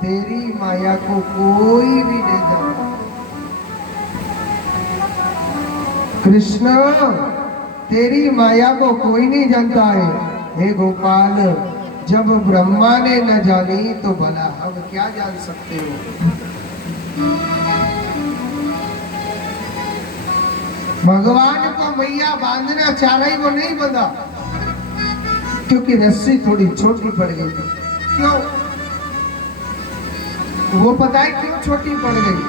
तेरी माया को कोई भी नहीं जानता। कृष्ण तेरी माया को कोई नहीं जानता है। हे गोपाल, जब ब्रह्मा ने न जानी तो भला हम क्या जान सकते हो। भगवान को मैया बांधना चाह रही, वो नहीं बंधा क्योंकि रस्सी थोड़ी छोटी पड़ गई थी। क्यों? वो पता है क्यों छोटी पड़ गई?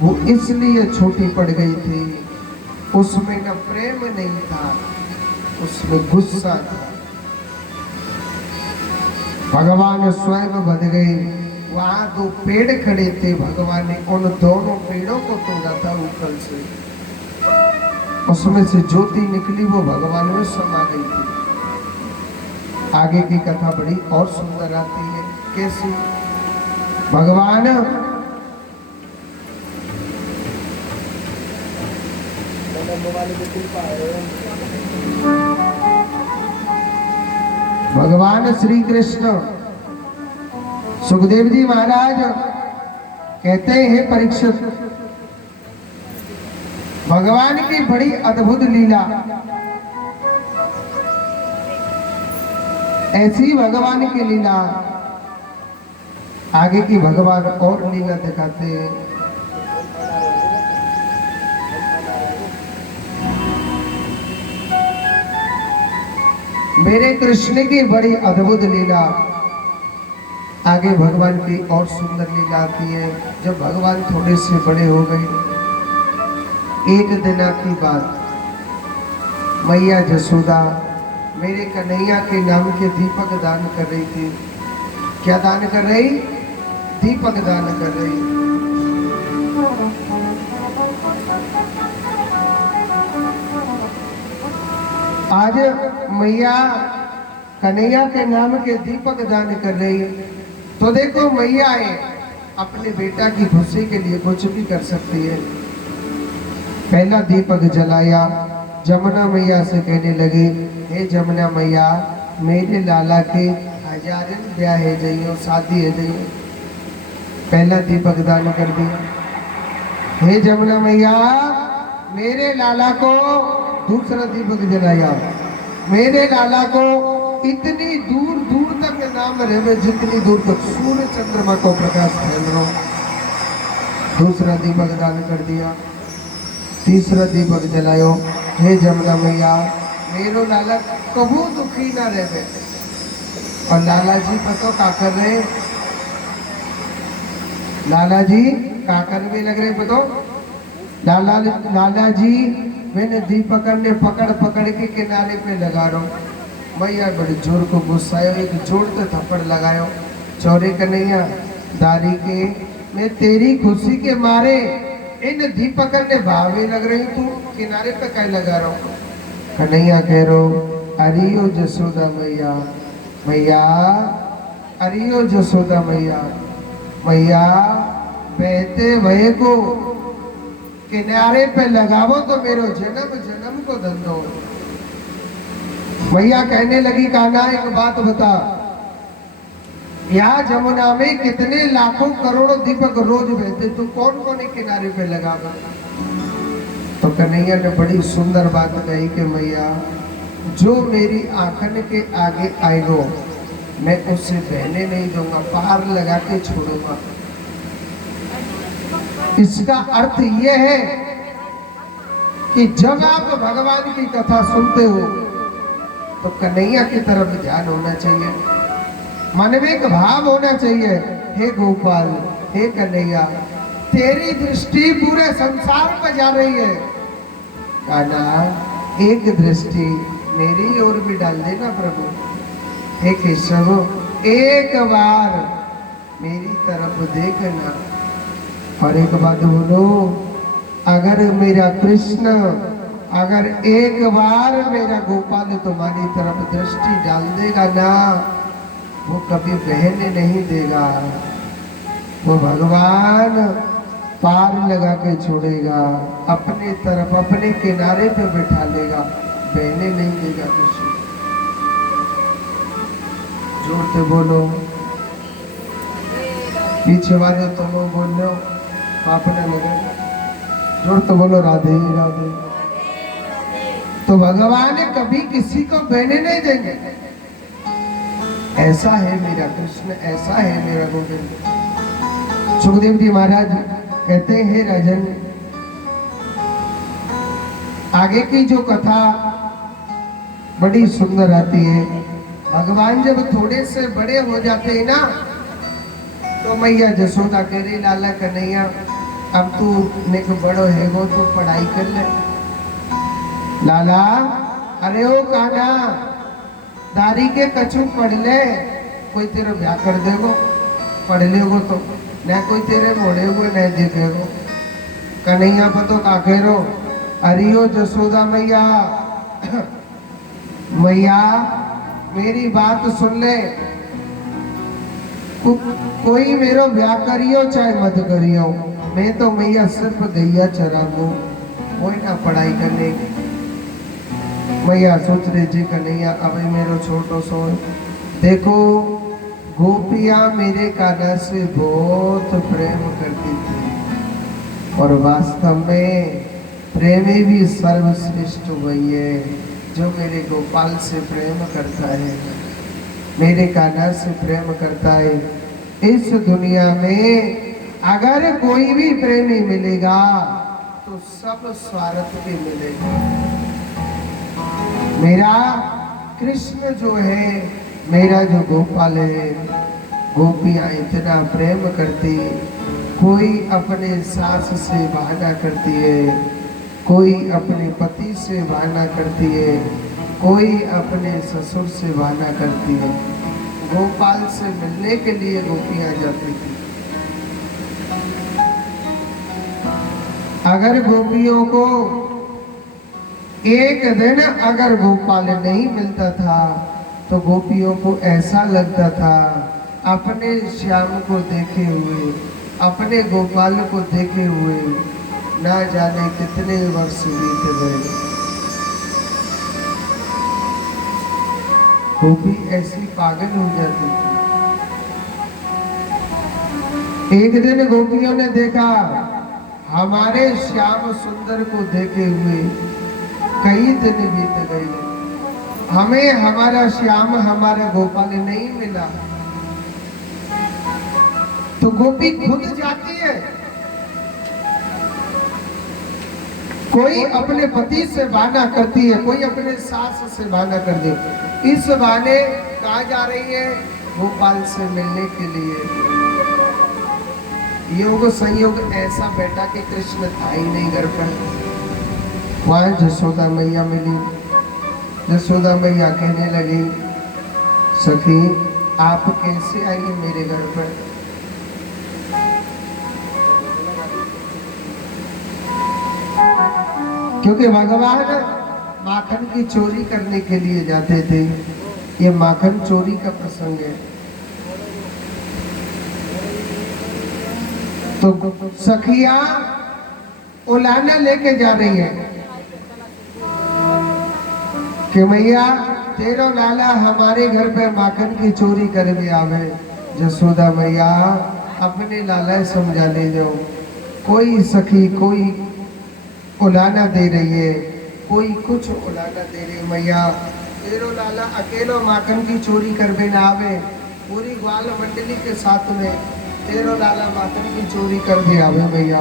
वो इसलिए छोटी पड़ गई थी, उसमें न प्रेम नहीं था, उसमें गुस्सा था। भगवान स्वयं बंध गए। वहां दो पेड़ खड़े थे, भगवान ने उन दोनों पेड़ों को तोड़ा था ऊपर से। उसमें से ज्योति निकली, वो भगवान में समा गई थी। आगे की कथा बड़ी और सुंदर आती है। कैसी? भगवान भगवान श्री कृष्ण सुखदेव जी महाराज कहते हैं परीक्षित, भगवान की बड़ी अद्भुत लीला। ऐसी भगवान की लीला आगे की भगवान और लीला दिखाते हैं। मेरे कृष्ण की बड़ी अद्भुत लीला आगे भगवान की और सुंदर लीला आती है। जब भगवान थोड़े से बड़े हो गए, एक दिन की बात, मैया जसोदा मेरे कन्हैया के नाम के दीपक दान कर रही थी। क्या दान कर रही? दीपक दान कर रही। आज मैया कन्हैया के नाम के दीपक दान कर रही। तो देखो मैया है, अपने बेटा की खुशी के लिए कुछ भी कर सकती है। पहला दीपक जलाया, जमुना मैया से कहने लगी, हे जमुना मैया, मेरे लाला के हजारन ब्याह है जाइयो, शादी है जाइयो। पहला दीपक दान कर दिया। हे जमुना मैया, मेरे लाला को दूसरा दीपक जलाया। मेरे लाला को इतनी दूर दूर तक नाम रहे, जितनी दूर तक सूर्य चंद्रमा को प्रकाश फैल रहा। दूसरा दीपक दान कर दिया। तीसरा दीपक जलायो। हे जमुना मैया, मेरो लाला कबू दुखी ना रहे। और लाला जी पतो का कर रहे? लाला जी का करने लग रहे पतो? लाला जी मैंने दीपक ने पकड़ पकड़ के किनारे पे लगा रहा। मैया बड़े जोर को गुस्सायो, एक जोर से थप्पड़ लगायो। चौरे कन्हैया दारी के, मैं तेरी खुशी के मारे इन दीपक ने भावे लग रही, तू किनारे पे क्या लगा रहा हूँ? कन्हैया कह रो, अरियो जसोदा मैया, मैया अरियो जसोदा मैया, मैया बहते भय को किनारे पे लगावो तो मेरो जन्म जन्म को धंधो। मैया कहने लगी, कान्हा एक बात बता, यहाँ जमुना में कितने लाखों करोड़ों दीपक रोज बहते, तू कौन कौन एक किनारे पे लगावा? तो कन्हैया ने बड़ी सुंदर बात कही कि मैया, जो मेरी आंखन के आगे आएगो मैं उससे बहने नहीं दूंगा, पार लगा के छोड़ूंगा। इसका अर्थ यह है कि जब आप भगवान की कथा सुनते हो तो कन्हैया की तरफ ध्यान होना चाहिए, मन में एक भाव होना चाहिए, हे गोपाल, हे कन्हैया, तेरी दृष्टि पूरे संसार पर जा रही है। कान्हा, एक दृष्टि मेरी ओर भी डाल देना प्रभु। हे केशव, एक बार मेरी तरफ देखना। और एक बात बोलो, अगर मेरा कृष्ण, अगर एक बार मेरा गोपाल तुम्हारी तरफ दृष्टि डाल देगा ना, वो कभी बहने नहीं देगा। वो भगवान पार लगा के छोड़ेगा, अपने तरफ अपने किनारे पे बिठा लेगा, बहने नहीं देगा कृष्ण। जोर से बोलो, पीछे वाले तुम बोल लो, अपने लगे। जोर से बोलो, राधे राधे। तो भगवान कभी किसी को बहने नहीं देंगे। ऐसा है मेरा कृष्ण, ऐसा है मेरा गोविंद। सुखदेव जी महाराज कहते हैं, राजन, आगे की जो कथा बड़ी सुंदर आती है। भगवान जब थोड़े से बड़े हो जाते हैं ना, तो मैया जसोदा कह रही, लाला कन्हैया, अब तू निक बड़ो है वो, तू पढ़ाई कर ले। लाला, अरे ओ कान्हा, दारी के कछु पढ़ ले, कोई तेरा ब्याह कर देगो, पढ़ लेगो तो न कोई तेरे मोड़े हुए नहीं देखेगो। कन्हैया पतो का कह रो, अरियो जसोदा मैया, मैया मेरी बात सुन ले, कोई मेरो ब्याह करियो चाहे मत करियो, मैं तो मैया सिर्फ गैया चरा लूं, कोई ना पढ़ाई करने। मैया सोच रही जी कन्हैया, अभी मेरो छोटो सो, देखो गोपियां मेरे कान्हा से बहुत प्रेम करती थी, और वास्तव में प्रेमी भी सर्वश्रेष्ठ वही है जो मेरे गोपाल से प्रेम करता है, मेरे कान्हा से प्रेम करता है। इस दुनिया में अगर कोई भी प्रेमी मिलेगा तो सब स्वार्थ के मिलेगा। मेरा कृष्ण जो है, मेरा जो गोपाल है, गोपियां इतना प्रेम करती, कोई अपने सास से बहाना करती है, कोई अपने पति से बहाना करती है, कोई अपने ससुर से बहाना करती है। गोपाल से मिलने के लिए गोपियां जाती थी। अगर गोपियों को एक दिन अगर गोपाल नहीं मिलता था तो गोपियों को ऐसा लगता था अपने श्याम को देखे हुए, अपने गोपाल को देखे हुए ना जाने कितने वर्ष बीत गए। गोपी ऐसी पागल हो जाती थी। एक दिन गोपियों ने देखा हमारे श्याम सुंदर को देखे हुए कई दिन बीत गए, हमें हमारा श्याम, हमारा गोपाल नहीं मिला। तो गोपी खुद जाती है, कोई अपने पति से बहाना करती है, कोई अपने सास से बहाना कर दे। इस बहाने कहाँ जा रही है? गोपाल से मिलने के लिए। योग संयोग ऐसा बैठा कि कृष्ण था ही नहीं घर पर। वहां जसोदा मैया मिली। जसोदा मैया कहने लगी, सखी आप कैसे आई मेरे घर पर? क्योंकि भगवान माखन की चोरी करने के लिए जाते थे। ये माखन चोरी का प्रसंग है। तो सखिया उलाना लेके जा रही है कि मैया तेरो लाला हमारे घर पे माखन की चोरी कर भी आवे। जसोदा मैया अपने लाला समझा ले जाओ। कोई सखी कोई उलाना दे रही है, कोई कुछ उलाना दे रही है। मैया तेरो लाला अकेलो माखन की चोरी कर भी ना आवे, पूरी ग्वाल मंडली के साथ में तेरो लाला माखन की चोरी कर भी आवे। मैया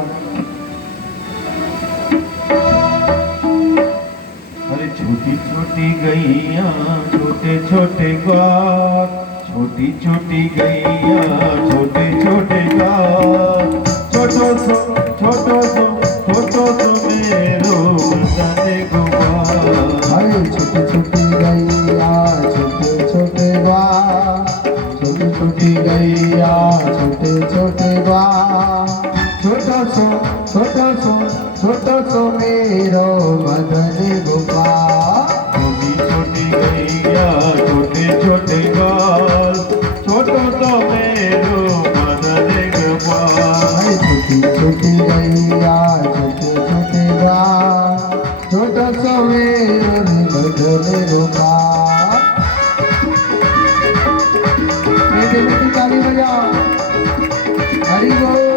अरे छोटी छोटी गैया छोटे छोटे ग्वाल, छोटी छोटी गैया छोटे छोटे ग्वाल, छोटो सो मेरो मदन गोपाल। अरे छोटी छोटी गैया छोटे छोटे ग्वाल, छोटी छोटी गैया छोटे छोटे ग्वाल, छोटो सो मेरो मदन गोपाल। छोटी छोटी गैया छोटे छोटे ग्वाल, छोटो सो मेरो मदन गोपाल। छोटी छोटी गैया छोटे छोटे ग्वाल, छोटो सो मेरो मदन गोपाल। मीठी मीठी ताली बजाओ। हरि बोल।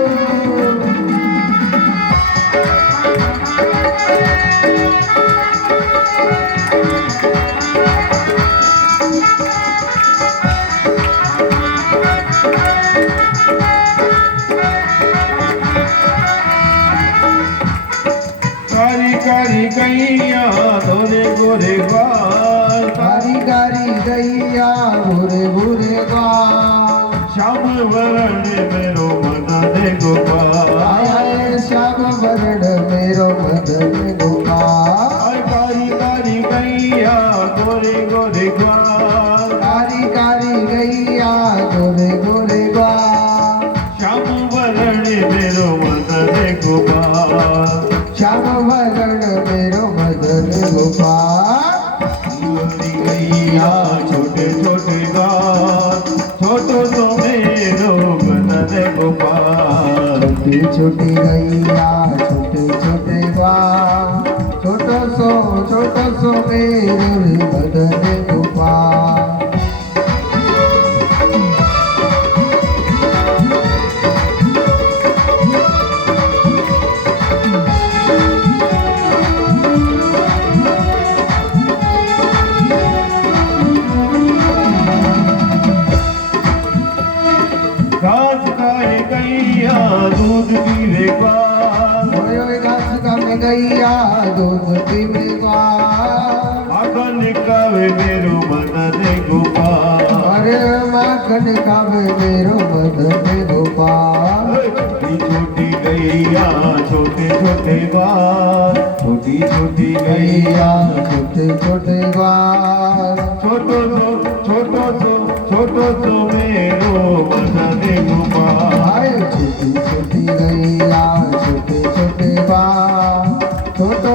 कारी गैया धोरे गोरे ग्वाल, कारी कारी गैया भूरे भूरे ग्वाल, श्याम वरण मेरो मदन गोपाल। आए श्याम वरण मेरो मदन गोपाल। कारी कारी गैया गोरे गोरे ग्वाल, कारी कारी गैया गोरे गोरे ग्वाल, श्याम वरण मेरो मदन गोपाल। श्याम वरण मेरो मदन गोपाल। गैया छोटे छोटे ग्वाल, छोटो सो मेरो मदन गोपाल। छोटी छोटी गैया छोटे छोटे ग्वाल, छोटो सो मेरो मदन गोपाल। में ग्वाल। माखन खावे मेरो मदन गोपाल। अरे माखन खावे मेरो मदन गोपाल। छोटी छोटी गैया छोटे छोटे बाल। छोटी छोटी गैया छोटे छोटे ग्वाल। छोटो सो मेरो मदन गोपाल। हाय छोटी छोटी गैया छोटे छोटे बाल। छोटो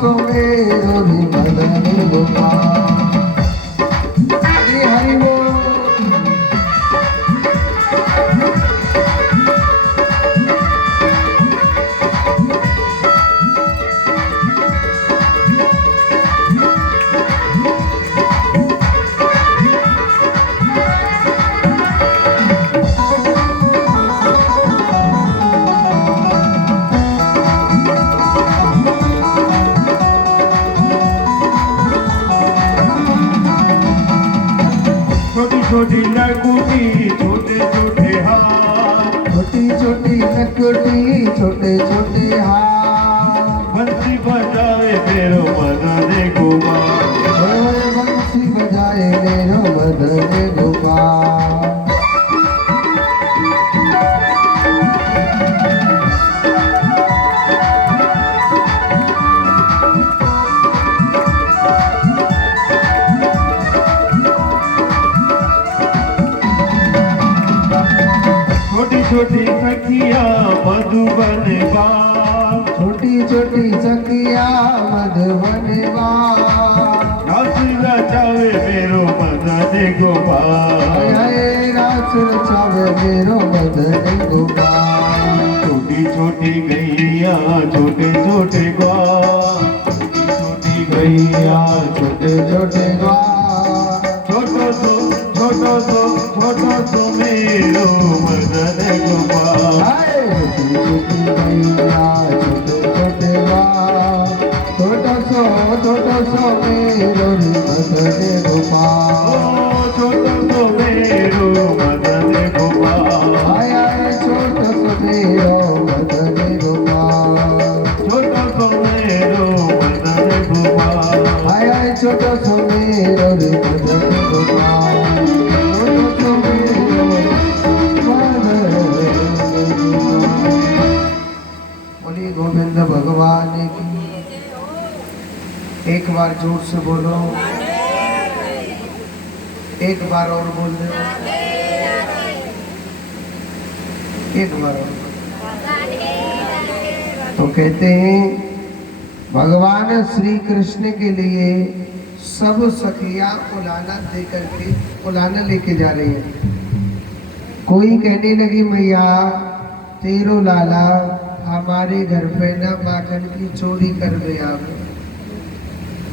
सो मेरो मदन गोपाल। हरि हरि बोल। छोटी नकुटी छोटे छोटे हाथ। छोटी छोटी नकुटी छोटे छोटे हाथ। बंसी बजाए मेरो मदन गोपाल। ओए बंसी बजाए मेरो मदन गोपाल। छोटी छोटी सखिया मधुबन बाल। छोटी छोटी सखिया मधुबन बाल। रास रचावे मेरो मदन गोपाल। हाय हाय रास रचावे मेरो मदन गोपाल। छोटी छोटी गैया छोटे छोटे ग्वाल। छोटी गैया छोटे छोटे ग्वाल। छोटो सो मेरो मदन गोपाल। हाय छोटी छोटी गैया छोटे छोटे ग्वाल। छोटो सो मेरो मदन गोपाल। छोटो सो मेरो मदन गोपाल। हाय हाय छोटो सो मेरो मदन गोपाल। छोटो सो मेरो मदन गोपाल। हाय हाय छोटो सो मेरो मदन गोपाल। छोटो सो मेरो मदन गोपाल। बोलिए गोविंद भगवान की। एक बार जोर से बोलो। एक बार और बोल दो। एक बार और। तो कहते हैं भगवान श्री कृष्ण के लिए सब सखियां उलाना दे करके उलाना लेके जा रही है। कोई कहने लगी मैया तेरो लाला हमारे घर पे ना माखन की चोरी कर दे आप।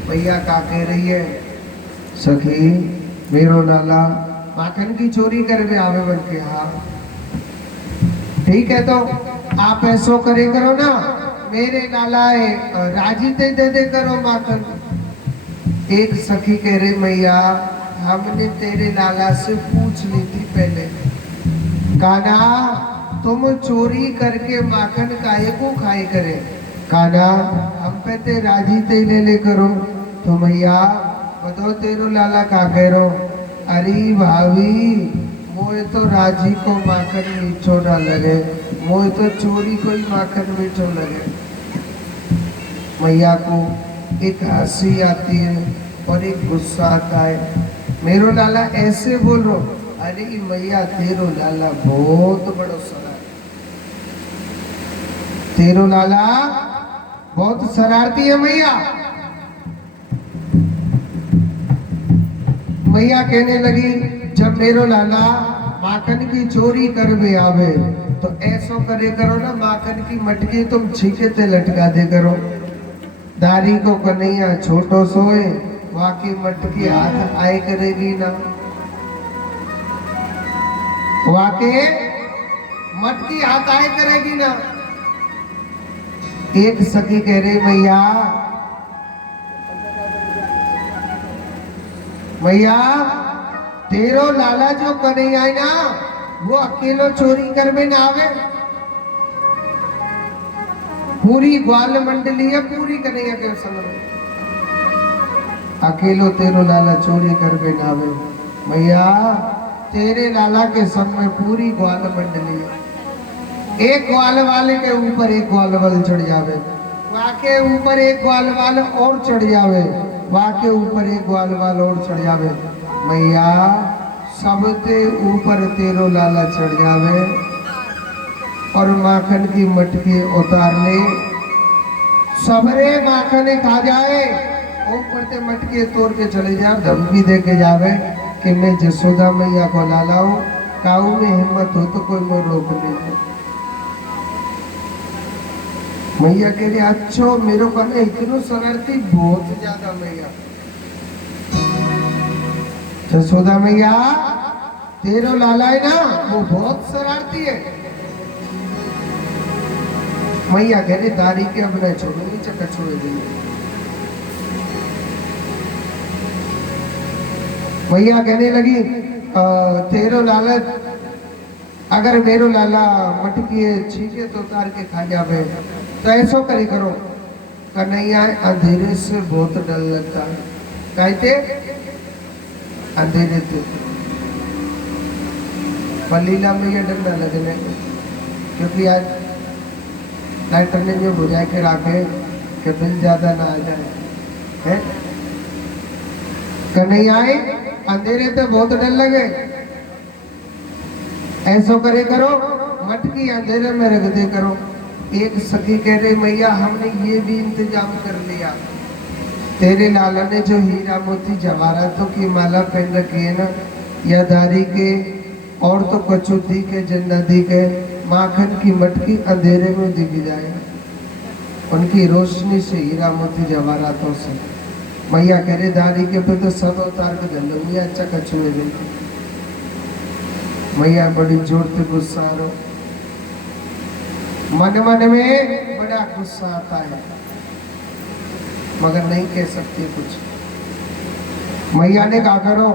मैया क्या कह रही है सखी मेरो लाला माखन की चोरी कर दे आवे बन के। हाँ ठीक है तो आप ऐसो करे करो ना मेरे लालाए राजी ते दे करो माखन। एक सखी कह रही मैया हमने तेरे लाला से पूछ ली थी पहले। काना तुम चोरी करके माखन काहे को खाए करे। काना हम पे ते राजी ते ले करो। तो मैया बताओ तेरो लाला का कह रो। अरे भाभी मोए तो राजी को माखन मीठो ना लगे। मोए तो चोरी को ही माखन मीठो लगे। मैया को एक हंसी आती है और एक गुस्सा आता है। मेरो लाला ऐसे बोल रो। अरे मैया तेरो लाला बहुत बड़ो सरा। तेरो लाला बहुत शरारती है मैया। मैया कहने लगी जब मेरो लाला माखन की चोरी कर बे आवे तो ऐसो करे करो ना माखन की मटकी तुम छीके ते लटका दे करो। दारी को कन्हैया छोटो सोए वाकी मटकी हाथ आए करेगी ना। वाके मटकी हाथ आए करेगी ना। एक सखी कह रही मैया मैया तेरो लाला जो कन्हैया है ना वो अकेलो चोरी कर में ना आवे। पूरी ग्वाल मंडली है पूरी कन्हैया के संग में। अकेलो तेरो लाला चोरी कर नावे। मैया तेरे लाला के संग में पूरी ग्वाल मंडली है। एक ग्वाल वाले के ऊपर एक ग्वाल वाल चढ़ जावे, वहाँ के ऊपर एक ग्वाल वाल और चढ़ जावे, वहाँ के ऊपर एक ग्वाल वाल और चढ़ जावे। मैया सबसे ऊपर तेरो लाला चढ़ जावे और माखन की मटकी उतार ले, सबरे माखन खा जाए, ऊपर से मटके तोड़ के चले जाए, धमकी दे के जावे कि मैं जसोदा मैया को लालाऊ, काऊ में हिम्मत हो तो कोई मैं रोक ले। मैया कह रही अच्छो मेरे को ना इतनो शरारती बहुत ज्यादा मैया। जसोदा मैया तेरो लाला है ना वो बहुत शरारती है। मैया कह रही दारी के अब न छोड़ूंगी चक्कर छोड़ देंगे। मैया कहने लगी तेरो लाला अगर मेरो लाला मटकी छीके तो उतार के खा जावे तो ऐसो करे करो। कन्हैया अंधेरे से बहुत डर लगता है। कहते अंधेरे से पलीला में ये डर न लगने, क्योंकि आज लाइटर ने जो बुझा के रखे कि बिल ज्यादा ना आ जाए है। कन्हैया अंधेरे से बहुत डर लगे, ऐसो करे करो मटकी अंधेरे में रख दे करो। एक सखी कह रही मैया हमने ये भी इंतजाम कर लिया, तेरे लाला ने जो हीरा मोती जवाहरातों की माला पहन रखी है ना, या दारी के और तो कचौती के जन्नती के माखन की मटकी अंधेरे में दिख जाए, उनकी रोशनी से हीरा मोती जवाहरातों से। मैया कह रहे दारी के पे तो सब उतार के धन लूंगी, अच्छा कछुए दिन। मैया बड़ी जोर से गुस्सा आ रहा, मन मन में बड़ा गुस्सा आता है मगर नहीं कह सकती कुछ। मैया ने कहा करो,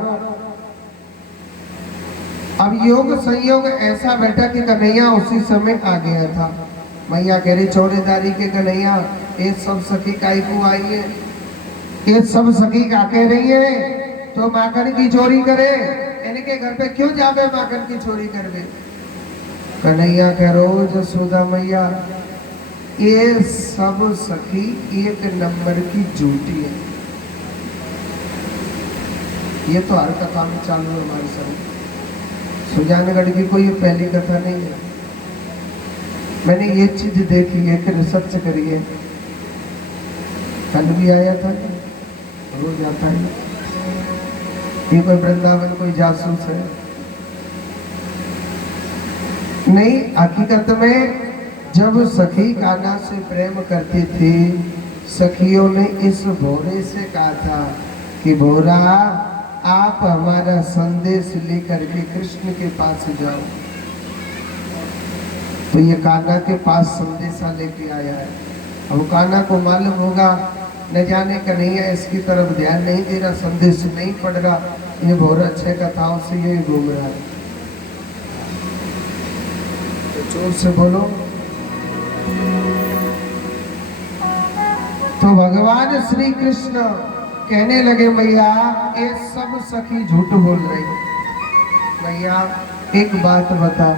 अब योग संयोग ऐसा बैठा कि कन्हैया उसी समय आ गया था। मैया कह रही चौड़ेदारी के कन्हैया ये सब सखी काई को आई है, ये सब सखी का कह रही है तो माखन की चोरी करे, इनके घर पे क्यों जावे माखन की चोरी करवे। कन्हैया कह रो जसोदा मैया ये सब सखी एक नंबर की झूठी है, ये तो हर कथा में चालू है हमारे साथ। सुजानगढ़ की कोई ये पहली कथा नहीं है, मैंने ये चीज देखी है कि रिसर्च करी है। कल भी आया था, रोज आता है। ये कोई वृंदावन कोई जासूस है नहीं, हकीकत में जब सखी कान्हा से प्रेम करती थी, सखियों ने इस भोरे से कहा था कि भोरा आप हमारा संदेश लेकर के कृष्ण के पास जाओ। तो ये कान्हा के पास संदेशा लेके आया है। अब कान्हा को मालूम होगा न जाने कन्हैया इसकी तरफ ध्यान नहीं दे रहा, संदेश नहीं पढ़ रहा, ये भोरा 6 कथाओं से ये घूम रहा है। तो जोर से बोलो। तो भगवान श्री कृष्ण कहने लगे मैया ये सब सखी झूठ बोल रही। मैया एक बात बता,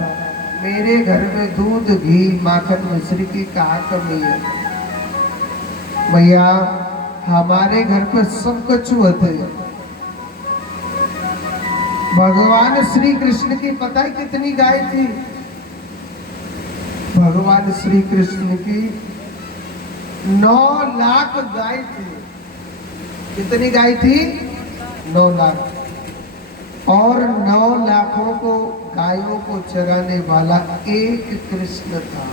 मेरे घर में दूध घी माखन मिश्री की कहाँ कमी है। मैया हमारे घर पे सब कुछ होते हैं। भगवान श्री कृष्ण की पता है कितनी गाय थी? भगवान श्री कृष्ण की 9 लाख गाय थी। कितनी गाय थी? 9 लाख। और 9 लाखों को गायों को चराने वाला एक कृष्ण था।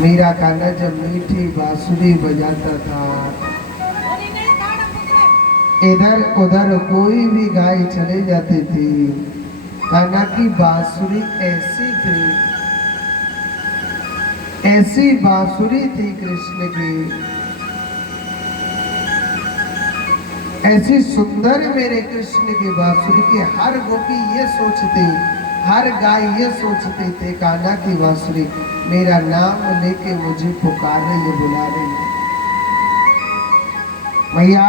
मीरा कान्हा जब मीठी बांसुरी बजाता था, इधर उधर कोई भी गाय चले जाती थी, कान्हा की बांसुरी ऐसी थी, ऐसी बांसुरी थी कृष्ण की, ऐसी सुंदर मेरे कृष्ण की बांसुरी की। हर गोपी ये सोचती हर गाय ये सोचते थे कान्हा की बांसुरी मेरा नाम लेके मुझे पुकार रही है, बुला रही है। मैया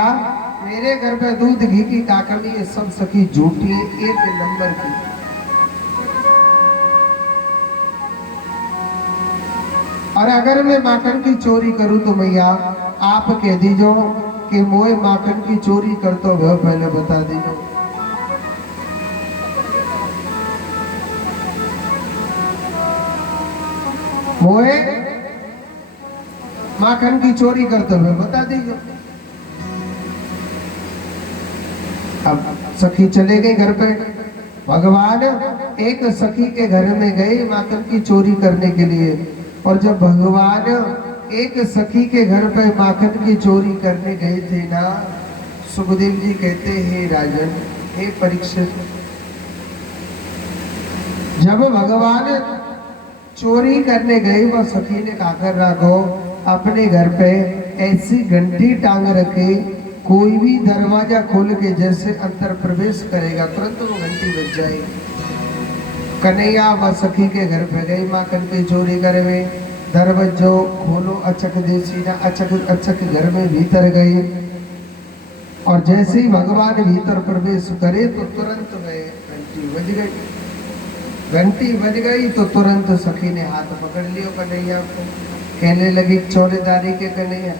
मेरे घर पे दूध घी की काकमी ये सब सखी झूठी है, एक नंबर की। और अगर मैं माखन की चोरी करूं तो मैया आप कह दीजो कि मोए माखन की चोरी करते हो, पहले बता दीजो। मोए माखन की चोरी करते हुए बता दीजिए। अब सखी चले गई घर पे। भगवान एक सखी के घर में गए माखन की चोरी करने के लिए, और जब भगवान एक सखी के घर पे माखन की चोरी करने गए थे ना, सुखदेव जी कहते हे राजन, हे परीक्षित, जब भगवान चोरी करने गई वह सखी ने कहा कर रखो अपने घर पे ऐसी घंटी टांग रखे, कोई भी दरवाजा खोल के जैसे अंदर प्रवेश करेगा तुरंत वो घंटी बज जाएगी। कन्हैया वह सखी के घर पे गई माखन की चोरी करवे, दरवाजो खोलो अचक देसी ना, अचक अचक घर में भीतर गई, और जैसे ही भगवान भीतर प्रवेश करे तो तुरंत वह घंटी बज गई। घंटी बज गई तो तुरंत सखी ने हाथ पकड़ लियो कन्हैया को, कहने लगी चौरेदारी के कन्हैया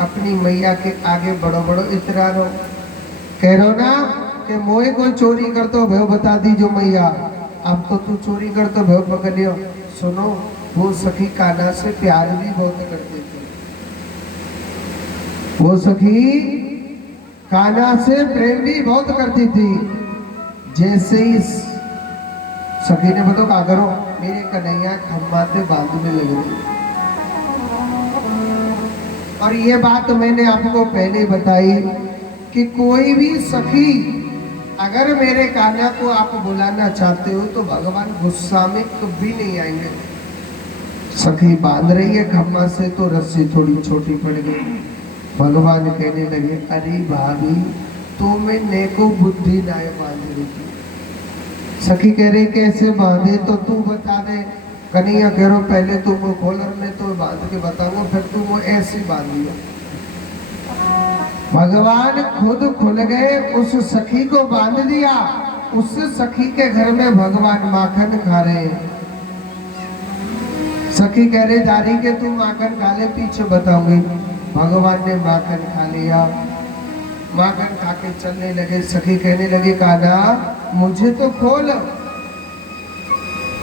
अपनी मैया के आगे बड़ो बड़ो इतरारो, कह रहो ना कि मोए कोई चोरी कर तो भय बता दीजो मैया, अब तो तू चोरी कर तो भय पकड़ लियो। सुनो वो सखी कान्हा से प्यार भी बहुत करती थी, वो सखी कान्हा से प्रेम भी बहुत करती थी। जैसे ही सखी ने बताओ क्या करो, मेरे कन्हैया खम्मा से बांधने लगे। और ये बात मैंने आपको पहले बताई कि कोई भी सखी अगर मेरे कान्हा को आप बुलाना चाहते हो तो भगवान गुस्सा में कभी नहीं आएंगे। सखी बांध रही है खम्मा से तो रस्सी थोड़ी छोटी पड़ गई, भगवान कहने लगे अरे भाभी तो मैं नेको बुद्धि नाय बांध रही थी। सखी कह रही कैसे बांधे तो तू बता दे। कन्हैया कह रहा पहले तुम वो खोलर में तो बांध के बताऊंगा, फिर तुम वो ऐसे बांध लियो। भगवान खुद खुल गए, उस सखी को बांध दिया। उस सखी के घर में भगवान माखन खा रहे हैं। सखी कह रहे दारी के तू माखन खा ले, पीछे बताऊंगी। भगवान ने माखन खा लिया, माखन खा के चलने लगे। सखी कहने लगे कान्हा मुझे तो खोल।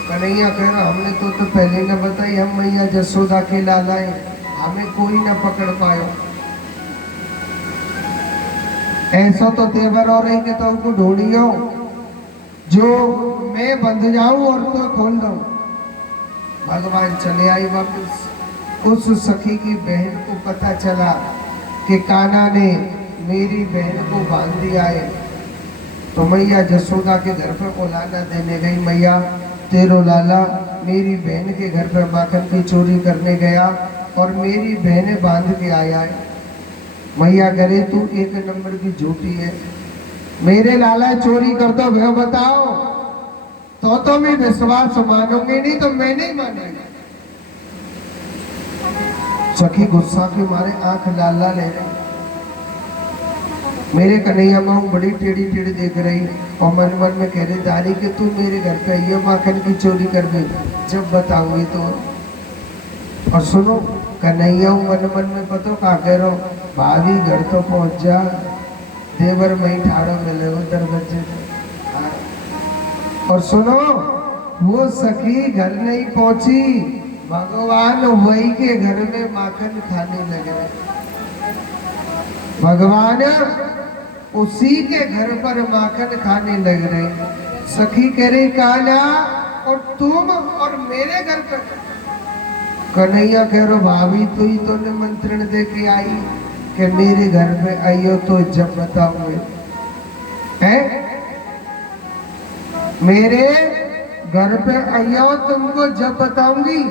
कन्हैया कह रहा हमने तो पहले न बताई, हम मैया जसोदा के लाला है, हमें कोई न पकड़ पायो। ऐसा तो तेवर और रही के तो उनको ढूंढियो जो मैं बंध जाऊं और तो खोल दो। भगवान चले आई वापस। उस सखी की बहन को पता चला कि कान्हा ने मेरी बहन को बांध दिया है, तो मैया जसोदा के घर पर औलाना देने गई। मैया तेरो लाला मेरी बहन के घर पर माखन की चोरी करने गया और मेरी बहन बांध के आया है। मैया करे तू एक नंबर की झूठी है, मेरे लाला चोरी कर दो भय बताओ तो मैं विश्वास मानूंगी, नहीं तो मैं नहीं मानूंगी। सखी गुस्सा के मारे आंख लाल लाल ले रही। मेरे कन्हैया माँ बड़ी टेढ़ी टेढ़ी देख रही और मन मन में कह रही दारी कि तू मेरे घर पे ये माखन की चोरी कर दे, जब बताऊंगी तो। और सुनो कन्हैया मन मन में पतो का कह रहा भाभी घर तो पहुंच जा, देवर मई ठाड़ो मिले दरवाजे। और सुनो वो सखी घर नहीं पहुंची, भगवान वही के घर में माखन खाने लगे। भगवान उसी के घर पर माखन खाने लग रहे। सखी कह रही कान्हा और तुम और मेरे घर पर। कन्हैया कह रहा भाभी तू ही तो निमंत्रण दे के आई कि मेरे घर पे आइयो तो जब बताऊंगे। है मेरे घर पे आइयो तुमको जब बताऊंगी।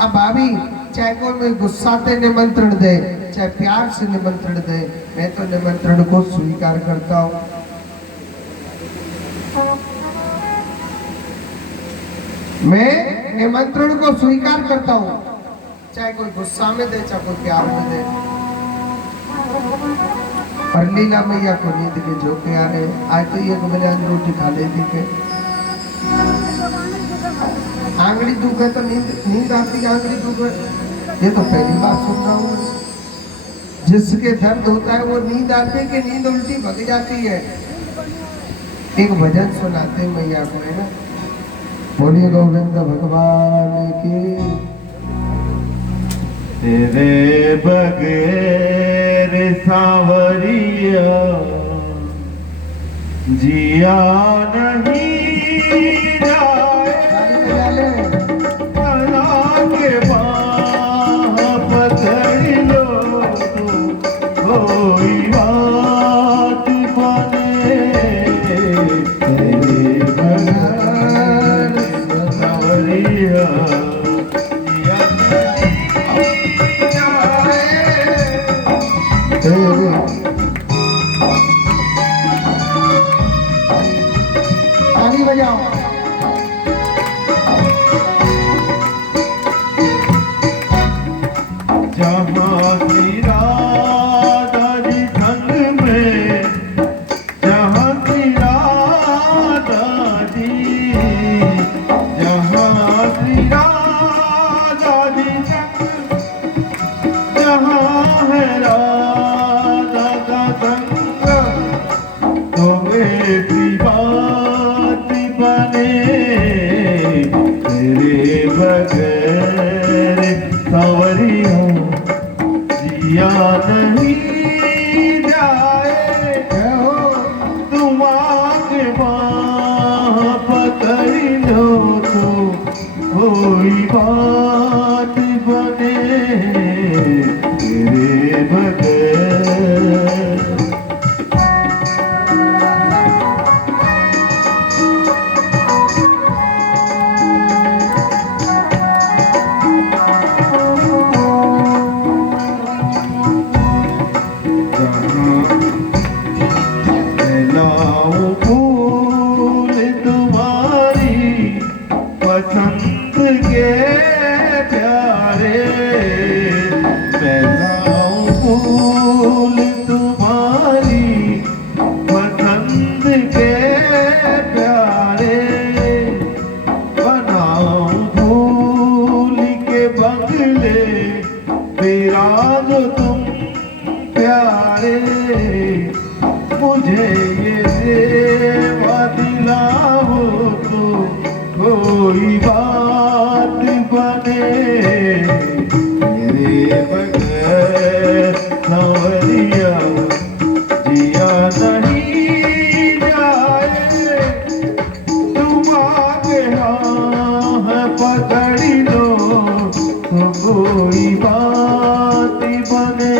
अब भाभी चाहे कोई गुस्सा से निमंत्रण दे चाहे प्यार से निमंत्रण दे, मैं तो निमंत्रण को स्वीकार करता हूँ। मैं निमंत्रण को स्वीकार करता हूँ, चाहे कोई गुस्सा में दे चाहे कोई प्यार में दे। और लीला मैया को नींद के झोंके आ रहे, आज तो ये बजान रोटी खा लेती के आंगड़ी दुख है तो नींद आती, आंगड़ी दुख है, ये तो पहली बार सुन रहा हूँ। जिसके दर्द होता है वो नींद आती है कि नींद उल्टी भग जाती है। एक भजन सुनाते मैया को, है ना, बोलिए गोविंद भगवान की। तेरे बगैर सांवरिया जिया नहीं जाए, बना के बाह पकड़ लो तो कोई बात बने। तेरे बगैर सांवरिया जिया नहीं जाए। ताली बजाओ। जहाँ श्री राधा जी संग में, जहाँ श्री राधा जी, जहाँ श्री राधा जी संग, जहाँ है राधा का संग, तो ऐसी बात बने। तेरे बगैर सांवरिया जिया नहीं जाए। तुम आके बाह पकड़ लो तो कोई बात बने। तेरे बगैर लाऊं फूल तुम्हारी पसंद के प्यारे, मैं लाऊं फूल तुम्हारी पसंद के प्यारे, बनाऊं फूल के बंगले विराज तुम प्यारे। मुझे ये सेवा दिलाओ तो कोई बात बने। मेरे बगैर सांवरिया जिया नहीं जाए। तुम आगे हाँ पकड़ लो तो कोई बात बने।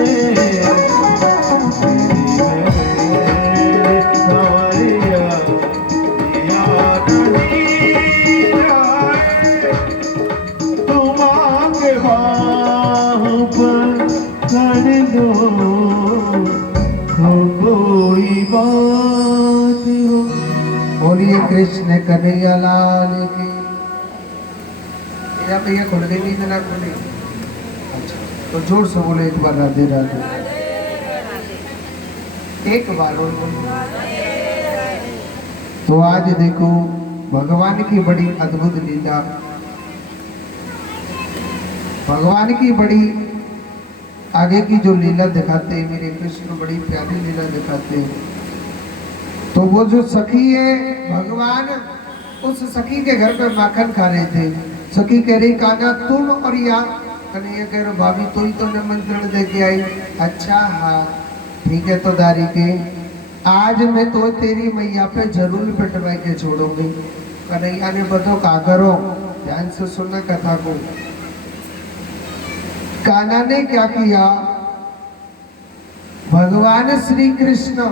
कोई बात हो। बोलिए कृष्ण कन्हैया लाल की। या भैया खुल गई नींद ना खुली? अच्छा, तो जोर से बोले एक बार राधे राधे। एक बार और बोलो। तो आज देखो भगवान की बड़ी अद्भुत लीला, भगवान की बड़ी आगे की जो लीला दिखाते हैं मेरे कृष्ण, बड़ी प्यारी लीला दिखाते हैं। तो वो जो सखी है, भगवान उस सखी के घर पे माखन खा रहे थे। सखी कह रही कान्हा तुम और या, कन्हैया कह रहे भाभी तो ही तो निमंत्रण दे के आई। अच्छा हाँ ठीक है, तो दारी के आज मैं तो तेरी मैया पे जरूर पिटवा के छोड़ूंगी। कन्हैया ने बताओ का करो, ध्यान से सुनना कथा को। कान्हा ने क्या किया, भगवान श्री कृष्ण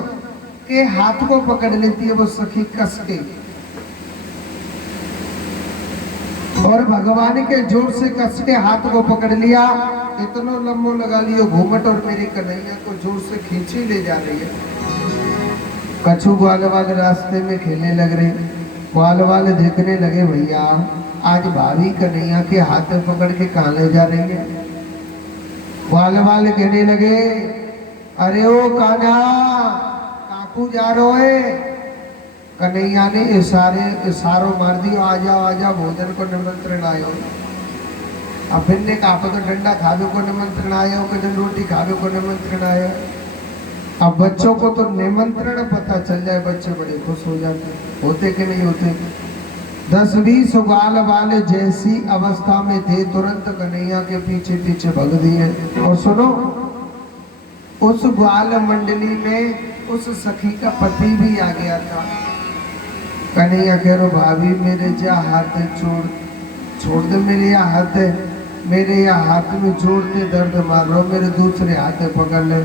के हाथ को पकड़ लेती है वो सखी कस के, और भगवान के जोर से कस के हाथ को पकड़ लिया। इतना लंबो लगा लियो घूमट, और मेरे कन्हैया को जोर से खींची ले जा रही है। कछु ग्वाल वाले रास्ते में खेलने लग रहे, ग्वाल वाले देखने लगे भैया आज भाभी कन्हैया के हाथ में पकड़ के कहाँ ले जा रही है। वाल वाल कहने लगे, अरे ओ कान्हा काकू जा रो है। कन्हैया ने इशारों मार दियो, आ जाओ आ जाओ, भोजन को निमंत्रण आयो। अब फिर ने कहा तो डंडा खावे को निमंत्रण आयो, कदम रोटी खावे को निमंत्रण आयो। अब बच्चों को तो निमंत्रण पता चल जाए, बच्चे बड़े खुश हो जाते, होते कि नहीं होते। 10-20 ग्वाल वाले जैसी अवस्था में थे, तुरंत कन्हैया के पीछे पीछे भग दिए। और सुनो, उस ग्वाल मंडली में उस सखी का पति भी आ गया था। कन्हैया कह रो, भाभी मेरे जा हाथ छोड़ दे, मेरे यहाँ हाथ है, मेरे यहाँ हाथ में जोड़ दे, दर्द मार रो, मेरे दूसरे हाथ में पकड़ ले।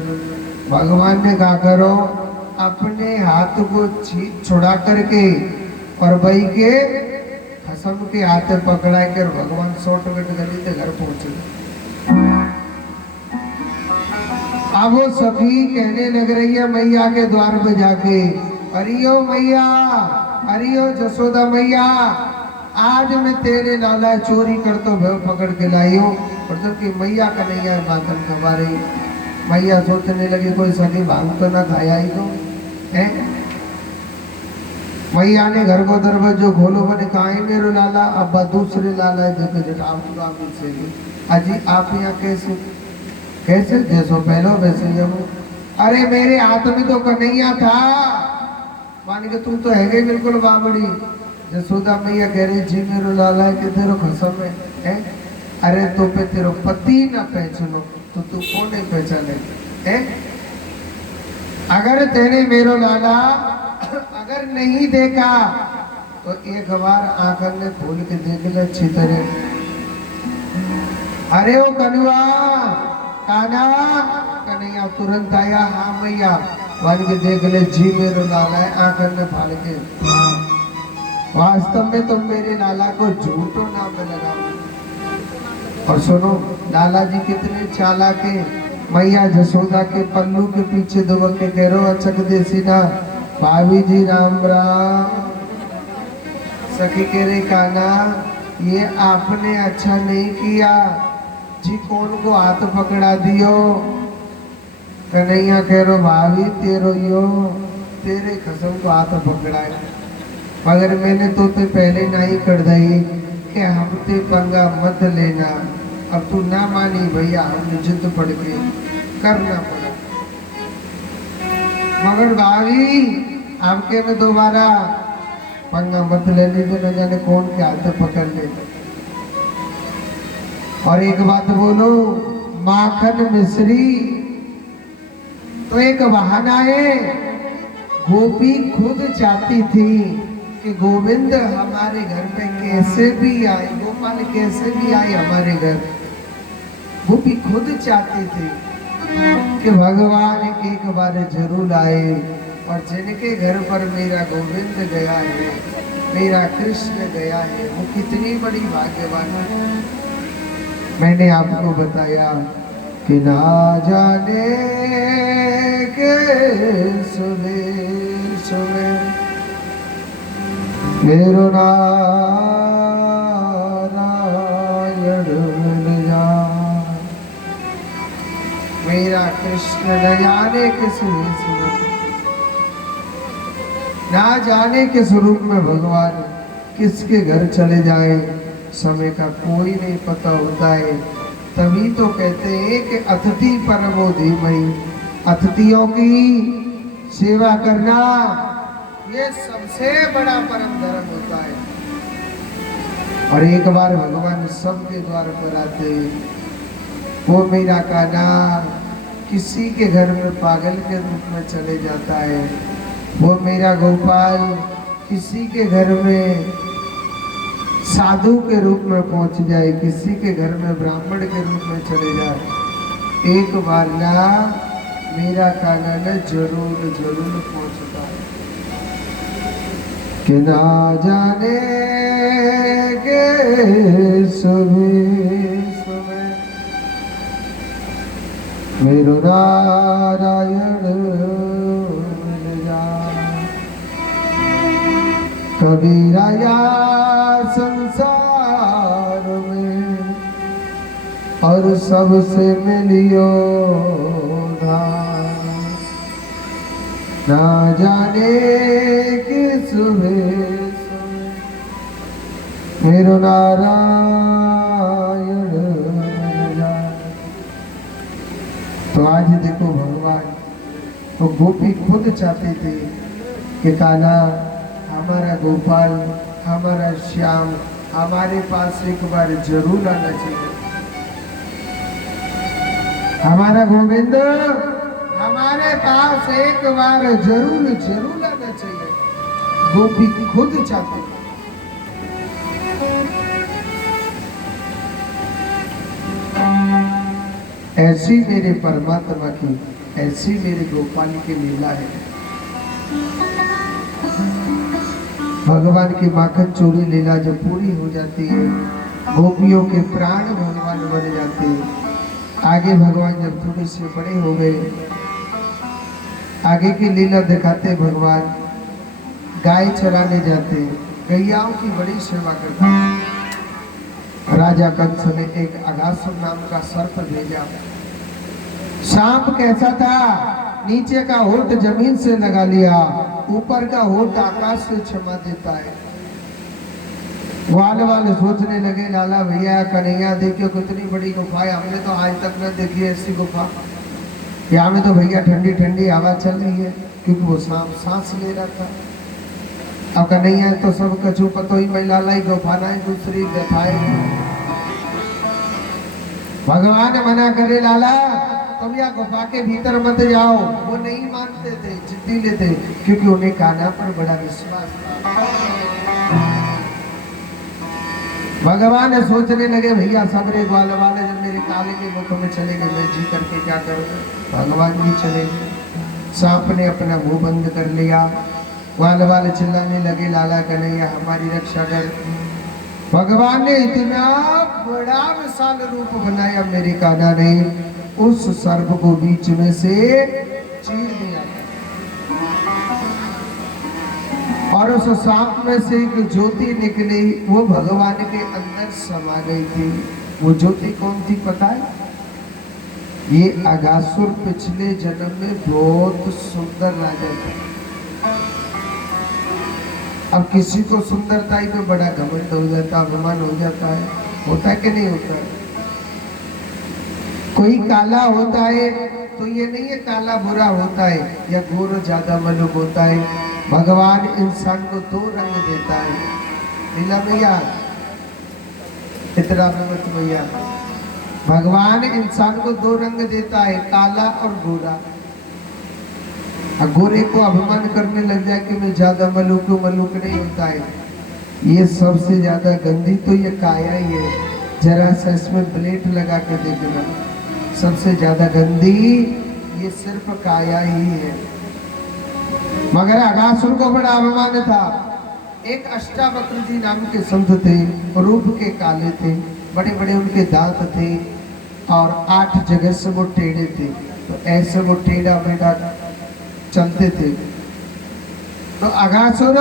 भगवान ने कहा करो, अपने हाथ को छुड़ा करके और भाई के खसम के हाथ में पकड़ा कर भगवान शॉर्टकट गली से घर पहुंचे। अब वो सखी कहने लग रही है मैया के द्वार पे जाके, अरियो मैया, अरियो जसोदा मैया, आज मैं तेरे लाला चोरी करतो भव पकड़ के लाई हूँ। और जबकि मैया कन्हैया मातम कमा रही। मैया सोचने लगी कोई सगी भांग तो ना खाया ही तो है। मैया ने घर को दरवाजो खोलो, मैंने कहा है मेरो लाला। अब दूसरे लाला जब जटाऊंगा मुझसे, अजी आप यहाँ कैसे कैसे जैसो पहलो वैसे ही हूँ। अरे मेरे हाथ में तो कन्हैया था, मान के तू तो है गई बिल्कुल बाबड़ी। जसोदा मैया कह रही, जी मेरो लाला है कि तेरो खसम है? अरे तो पे तेरो पति ना पहचानो तो तू कौन नहीं पहचाने है? अगर तेरे मेरो लाला अगर नहीं देखा तो एक बार आंखन ने खोल के देख ले अच्छी तरह। अरे ओ कनुआ काना, कन्हैया तुरंत आया, हाँ मैया, मान के देख ले, जी मेरो लाला है, आंखन में फाड़ के। वास्तव में तुम मेरे लाला को झूठो नाम लगा। और सुनो, लाला जी कितने चालाक है। मैया जसोदा के पल्लू के पीछे दुबक के कह रो, अचक देसी ना भाभी जी राम राम। सखी कह रही, काना ये आपने अच्छा नहीं किया जी, कौन को हाथ पकड़ा दियो। कन्हैया कह रो, भाभी तेरो यो तेरे कसम को हाथ पकड़ाए, मगर मैंने तो ते पहले नहीं कर दई कि हम ते पंगा मत लेना। अब तू ना मानी भैया, हमने जिद पड़ के करना पड़ा। मगर भाभी आपके में दोबारा पंगा मत लेने तो न जाने कौन के हाथ पकड़ ले। और एक बात बोलो, माखन मिश्री तो एक बहाना है। गोपी खुद चाहती थी कि गोविंद हमारे घर में कैसे भी आए, गोपाल कैसे भी आए हमारे घर। गोपी खुद चाहती थी कि भगवान एक बार जरूर आए। और जिनके घर पर मेरा गोविंद गया है, मेरा कृष्ण गया है, वो कितनी बड़ी भाग्यवान है। मैंने आपको बताया कि ना जाने के सुबह सुबह मेरो नारायण जा, मेरा कृष्ण न जाने किस रूप, ना जाने किस रूप में भगवान किसके घर चले जाए, समय का कोई नहीं पता होता है। तभी तो कहते हैं कि अतिथि परमो धीमहि, अतिथियों की सेवा करना ये सबसे बड़ा परम धर्म होता है। और एक बार भगवान सबके द्वार पर आते, वो मेरा कान्हा किसी के घर में पागल के रूप में चले जाता है, वो मेरा गोपाल किसी के घर में साधु के रूप में पहुंच जाए, किसी के घर में ब्राह्मण के रूप में चले जाए। एक बार ना मेरा कान्हा न जरूर जरूर पहुंचता है कि ना जाने के सुबह सुबह मेरो नारायण मिल जाए। कबीरा या संसार और सबसे मिलियो धाम। ना जाने किस वेश मेरो नारायण जाए। तो आज देखो भगवान, तो गोपी खुद चाहते थे कि कान्हा हमारा गोपाल, हमारा श्याम हमारे पास एक बार जरूर आना चाहिए। हमारा गोविंद हमारे पास एक बार जरूर जरूर आना चाहिए। गोपी खुद चाहते थे। ऐसी मेरे परमात्मा की, ऐसी मेरे गोपाल की लीला है। भगवान की माखन चोरी लीला जब पूरी हो जाती है, गोपियों के प्राण भगवान बन जाते हैं। आगे भगवान जब थोड़े से बड़े हो गए, आगे की लीला दिखाते भगवान गाय चराने जाते, गैयाओं की बड़ी सेवा करते। राजा कंस ने एक अगासुर नाम का सर्प भेजा। सांप कैसा था? नीचे का होंठ जमीन से लगा लिया, ऊपर का होंठ आकाश से क्षमा देता है। वाले वाले सोचने लगे, लाला भैया कन्हैया देखियो कितनी बड़ी गुफा है, हमने तो आज तक न देखी ऐसी गुफा। यहाँ में तो भैया ठंडी ठंडी हवा चल रही है, क्योंकि वो सांप सांस ले रहा था। अब कन्हैया तो सब कछु पतो ही मैं लाला ही गुफा ना दूसरी देखाए। भगवान मना करे, लाला तुम या गुफा के भीतर मत जाओ। वो नहीं मानते थे, जिद्दी लेते, क्योंकि उन्हें कान्हा पर बड़ा विश्वास था। भगवान सोचने लगे, भैया सबरे ग्वाल वाले जब मेरे काले के मुख में चलेंगे, मैं जी करके क्या करूँगा। भगवान भी चले। सांप ने अपना मुंह बंद कर लिया। ग्वाल वाले चिल्लाने लगे, लाला कन्हैया हमारी रक्षा कर। भगवान ने इतना बड़ा विशाल रूप बनाया, मेरे कान्हा ने उस सर्प को बीच में से चीर दिया और उस सांप में से एक ज्योति निकली, वो भगवान के अंदर समा गई थी। वो ज्योति कौन थी पता है? ये अगासुर पिछले जन्म में बहुत सुंदर राजा था। अब किसी को सुंदरताई में बड़ा घमंड हो जाता, अभिमान हो जाता है, होता है कि नहीं होता है? कोई काला होता है तो ये नहीं है काला बुरा होता है या गोर ज्यादा मलुक होता है। भगवान इंसान को दो रंग देता है। लीला भैया इतना मत भैया, भगवान इंसान को दो रंग देता है, काला और गोरा। गोरे को अभिमान करने लग जाए कि मैं ज्यादा मलुक हूं, मलुक नहीं होता है। ये सबसे ज्यादा गंदी तो ये काया ही है। जरा सा इसमें प्लेट लगा के देखना, सबसे ज्यादा गंदी ये सिर्फ काया ही है। मगर अगासुर को बड़ा अभिमान था। एक अष्टावक्र जी नाम के संत थे, रूप के काले थे, बड़े बड़े उनके दांत थे और 8 जगह से वो टेढ़े थे। तो ऐसे वो टेढ़ा बेटा चलते थे। तो अगासुर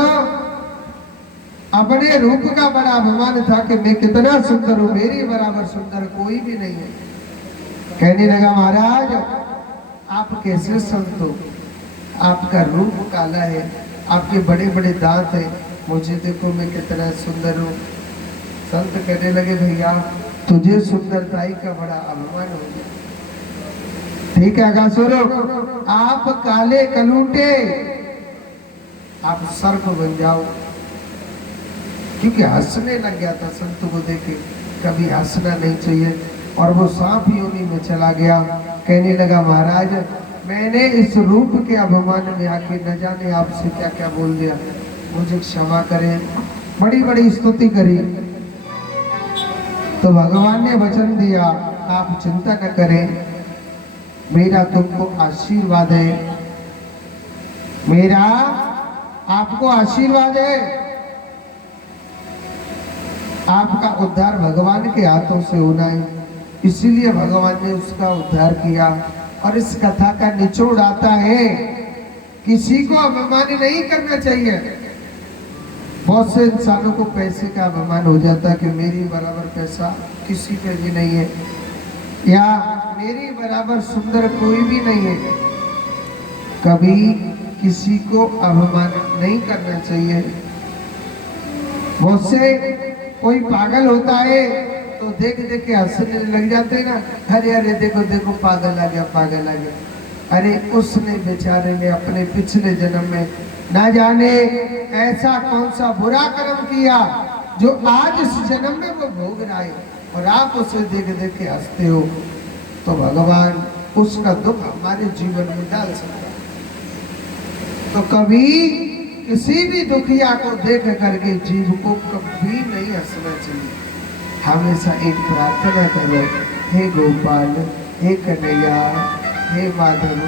अपने रूप का बड़ा अभिमान था कि मैं कितना सुंदर हूं, मेरी बराबर सुंदर कोई भी नहीं है। कहने लगा, महाराज आप कैसे संत हो? आपका रूप काला है, आपके बड़े बड़े दांत हैं, मुझे देखो मैं कितना सुंदर हूँ। संत कहने लगे, भैया तुझे सुंदरताई का बड़ा अभिमान हो गया। ठीक है अगासुर, आप काले कलूटे, आप सर्प बन जाओ। क्योंकि हंसने लग गया था संत को देखे, कभी हंसना नहीं चाहिए। और वो सांप योनि में चला गया। कहने लगा, महाराज मैंने इस रूप के अभिमान में आके न जाने आपसे क्या क्या बोल दिया, मुझे क्षमा करें। बड़ी बड़ी स्तुति करी। तो भगवान ने वचन दिया, आप चिंता न करें, मेरा तुमको आशीर्वाद है, मेरा आपको आशीर्वाद है। आपका उद्धार भगवान के हाथों से होना है, इसीलिए भगवान ने उसका उद्धार किया। और इस कथा का निचोड़ आता है, किसी को अभिमान नहीं करना चाहिए। बहुत से इंसानों को पैसे का अभिमान हो जाता है कि मेरी बराबर पैसा किसी पे भी नहीं है। या मेरी बराबर सुंदर कोई भी नहीं है। कभी किसी को अपमान नहीं करना चाहिए। मुझसे कोई पागल होता है तो देख देख के हंसने लग जाते हैं ना, अरे अरे देखो देखो पागल आ गया, पागल आ गया। अरे उसने बेचारे ने अपने पिछले जन्म में ना जाने ऐसा कौन सा बुरा कर्म किया जो आज इस जन्म में वो भोग रहा है, और आप उसे देख देख के हंसते हो। तो भगवान उसका दुख हमारे जीवन में डाल सकता है। तो कभी किसी भी दुखिया को देख करके जीव को कभी नहीं हंसना चाहिए। हमेशा एक प्रार्थना करो, हे गोपाल, हे कन्हैया, हे माधव,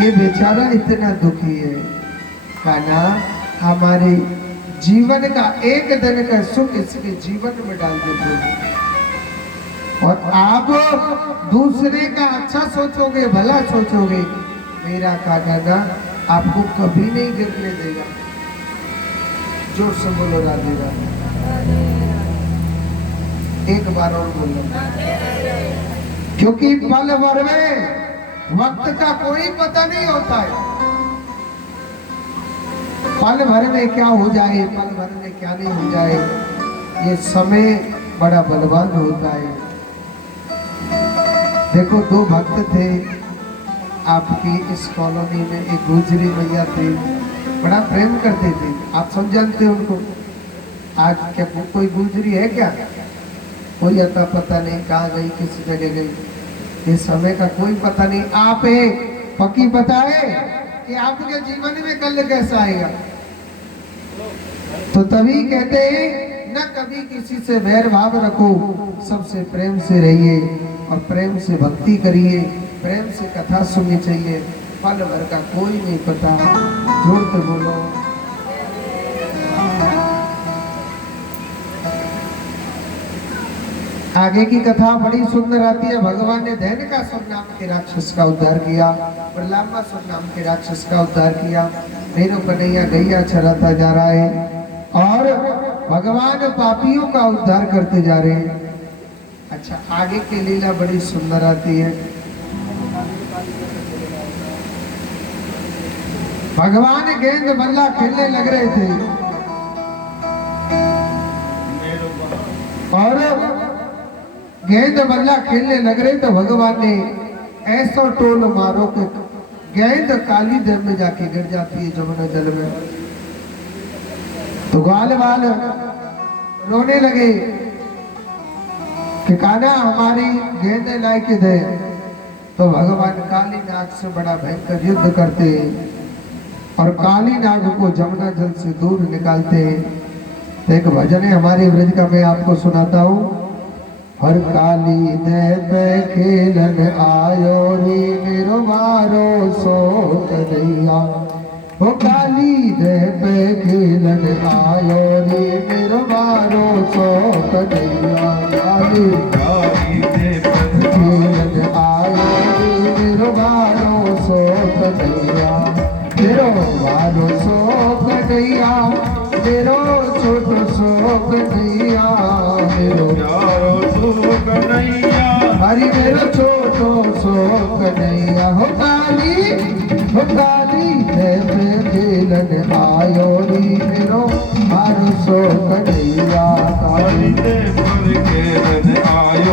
ये बेचारा इतना दुखी है, कान्हा हमारे जीवन का एक दिन का सुख इसके जीवन में डाल देते हो। और आप दूसरे का अच्छा सोचोगे, भला सोचोगे, मेरा कान्हा ना आपको कभी नहीं गिरने देगा। जोर से बोलो राधे राधे। एक बार और बोलो, क्योंकि पल भर में वक्त का कोई पता नहीं होता है। पल भर में क्या हो जाए, पल भर में क्या नहीं हो जाए, ये समय बड़ा बलवान होता है। देखो, दो भक्त थे आपकी इस कॉलोनी में। एक गुजरी मैया थे, बड़ा प्रेम करते थे। आप सब जानते हो उनको। आज क्या कोई गुजरी है क्या? कोई अता पता नहीं, कहाँ गई, किस जगह गई, ये समय का कोई पता नहीं। आप है पक्की पता है कि आपके जीवन में कल कैसा आएगा। तो तभी कहते हैं न कभी किसी से वैर भाव रखो, सबसे प्रेम से रहिए और प्रेम से भक्ति करिए, प्रेम से कथा सुननी चाहिए। पल भर का कोई नहीं पता। जोर से बोलो। आगे की कथा बड़ी सुंदर आती है। भगवान ने धैनकासुर नाम के राक्षस का उद्धार किया, प्रलंबासुर नाम के राक्षस का उद्धार किया। मेरे कन्हैया गैया चराता जा रहा है और भगवान पापियों का उद्धार करते जा रहे हैं। अच्छा, आगे की लीला बड़ी सुंदर आती है। भगवान गेंद बल्ला खेलने लग रहे थे और गेंद बल्ला खेलने लग रहे तो भगवान ने ऐसा टोल मारो कि गेंद काली देव में जाके गिर जाती है जमुना जल में। तो ग्वाल बाल रोने लगे कि कान्हा हमारी गेंद लायक दे। तो भगवान काली नाग से बड़ा भयंकर युद्ध करते हैं और काली नाग को जमुना जल से दूर निकालते हैं। एक भजन है हमारे ब्रज का, मैं आपको सुनाता हूँ। हर काली दे पे खेलन आयो रे मेरो मारो सो कन्हैया। हो काली दे पे खेलन आयो रे मेरो मारो सो कन्हैया। काली दे पे खेलन आयो रे मेरो मारो सो कन्हैया। मेरो मारो सो कन्हैया, मेरो छोटो सो कन्हैया। मेरो हरि मेरो छोटो सो कन्हैया। हो काली दे पे खेलन आयो री मेरो मारो सो कन्हैया। काली दे पे खेलन आयो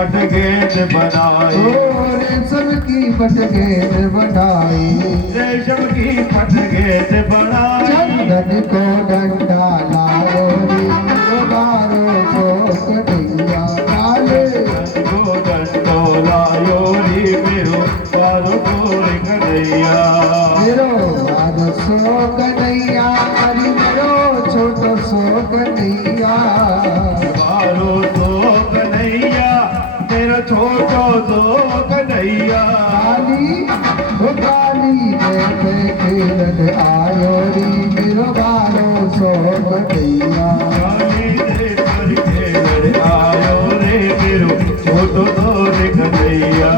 पट गेंद बनाई, रेशम की पट गेंद बनाई, रेशम की पट गेंद बनाई, चंदन को डंडा लाओ रे बारो को कन्हैया लाले, को डंडो लायो रे मेरो बारो गोरे कन्हैया, मेरो बारो सो कन्हैया, अरे मेरो छोटो सो कन्हैया, बारो सो कन्हैया, मेरा छोटो सो कन्हैया, काली जैसे खेलन आयो री मेरो बारो सो कन्हैया, काली देवर खेलन आयो रे मेरो छोटो गोरे कन्हैया,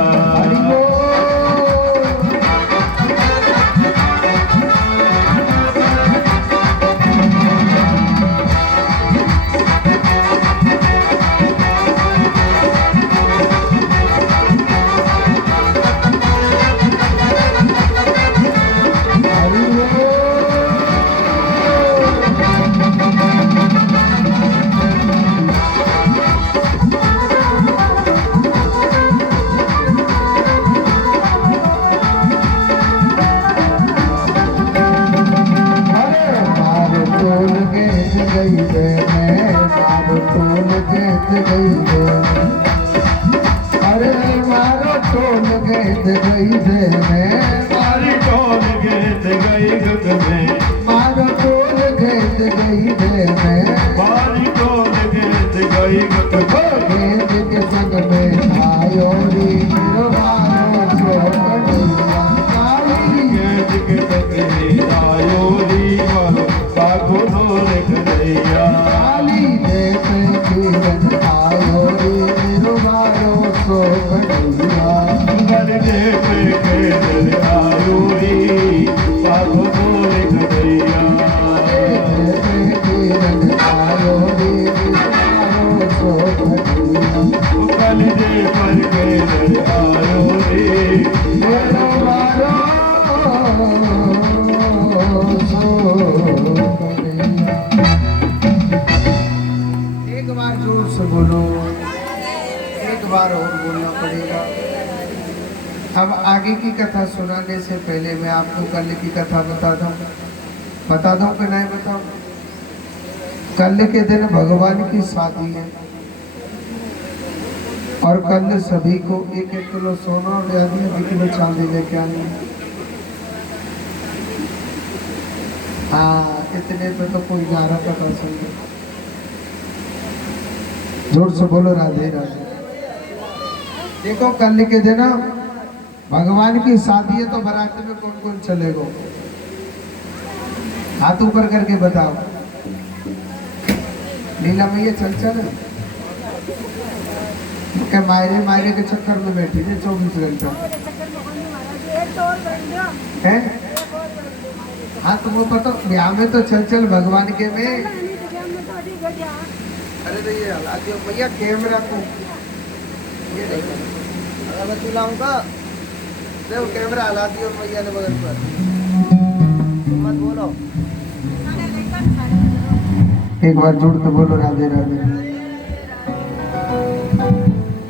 अरे मारो टोल गेंद गई दे में, मारी टोल गेंद गई गग में, मारो टोल गेंद गई दे में, मारी टोल गेंद गई गग में, गेंद के संग में आयो रे मेरो बारो सो कन्हैया, काली गेंद के संग आयो री वालो बागो गोरे कन्हैया, काली जैसे खेलन आयो रे मेरो बारो सो कन्हैया, बल जैसे खेल आयो री बागो गोरे कन्हैया, जैसे खेलन आयो रे मेरो बारो सो कन्हैया, बल जैसे खेल आयो रे मेरो बारो सो कन्हैया। एक बार जोर से बोलो, एक बार और बोलना पड़ेगा। अब आगे की कथा सुनाने से पहले मैं आपको कल की कथा बता दूं कि नहीं बताऊं? कल के दिन भगवान की शादी है और कल सभी को 1-1 किलो सोना और 1 किलो चांदी लेके आनी है। हाँ, इतने पे तो कोई 11 का कर सकते। जोर से बोलो राधे राधे। देखो कल के दिन भगवान की शादी है तो बारात में कौन कौन चलेगा? हाथ ऊपर करके बताओ। लीला मैया चल चल क्या मायरे के चक्कर में बैठी थी 24 घंटा है। हाँ तो वो पता ब्याह में तो चल चल भगवान के में। अरे नहीं हला दियो भैया कैमरा को, ये देखो अगर मैं चलाऊंगा देखो कैमरा हला दियो भैया ने बगल पर, मत बोलो। एक बार जोड़ के बोलो राधे राधे।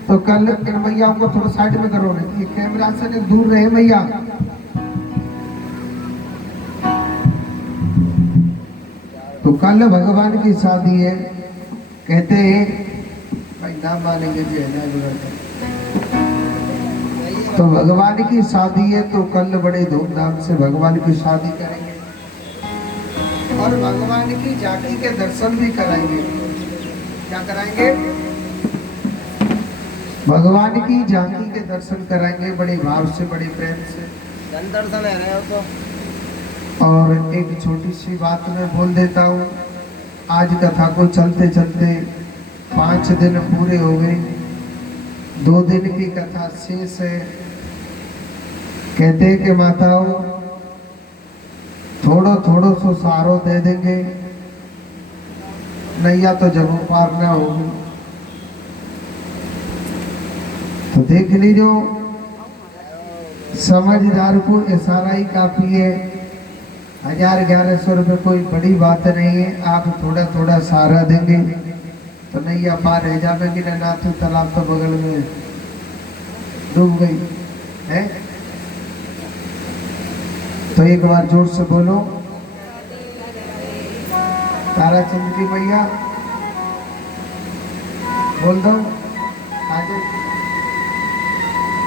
तो कल भैया को थोड़ा साइड में करो, ये कैमरा से दूर रहे भैया। तो कल भगवान की शादी है, कहते हैं भाई नाम मानेंगे जी है ना। तो भगवान की शादी है तो कल बड़े धूमधाम से भगवान की शादी करेंगे और भगवान की झांकी के दर्शन भी कराएंगे। क्या कराएंगे? भगवान की झांकी के दर्शन कराएंगे बड़े भाव से, बड़े प्रेम से। दर्शन है रहे हो तो। और एक छोटी सी बात मैं बोल देता हूँ। आज कथा को चलते चलते 5 दिन पूरे हो गए, 2 दिन की कथा शेष है। कहते हैं कि माताओं थोड़ो थोड़ो सो सहारो दे देंगे, नैया तो जब पार ना होगी। तो देख लीजिए, समझदार को इशारा ही काफी है। 1000-1100 रुपये कोई बड़ी बात नहीं है। आप थोड़ा थोड़ा सहारा देंगे तो नैया पार है जावे कि ना नाथ तालाब तो बगल में डूब गई है। तो एक बार जोर से बोलो ताराचंद की मैया बोल दो आगे।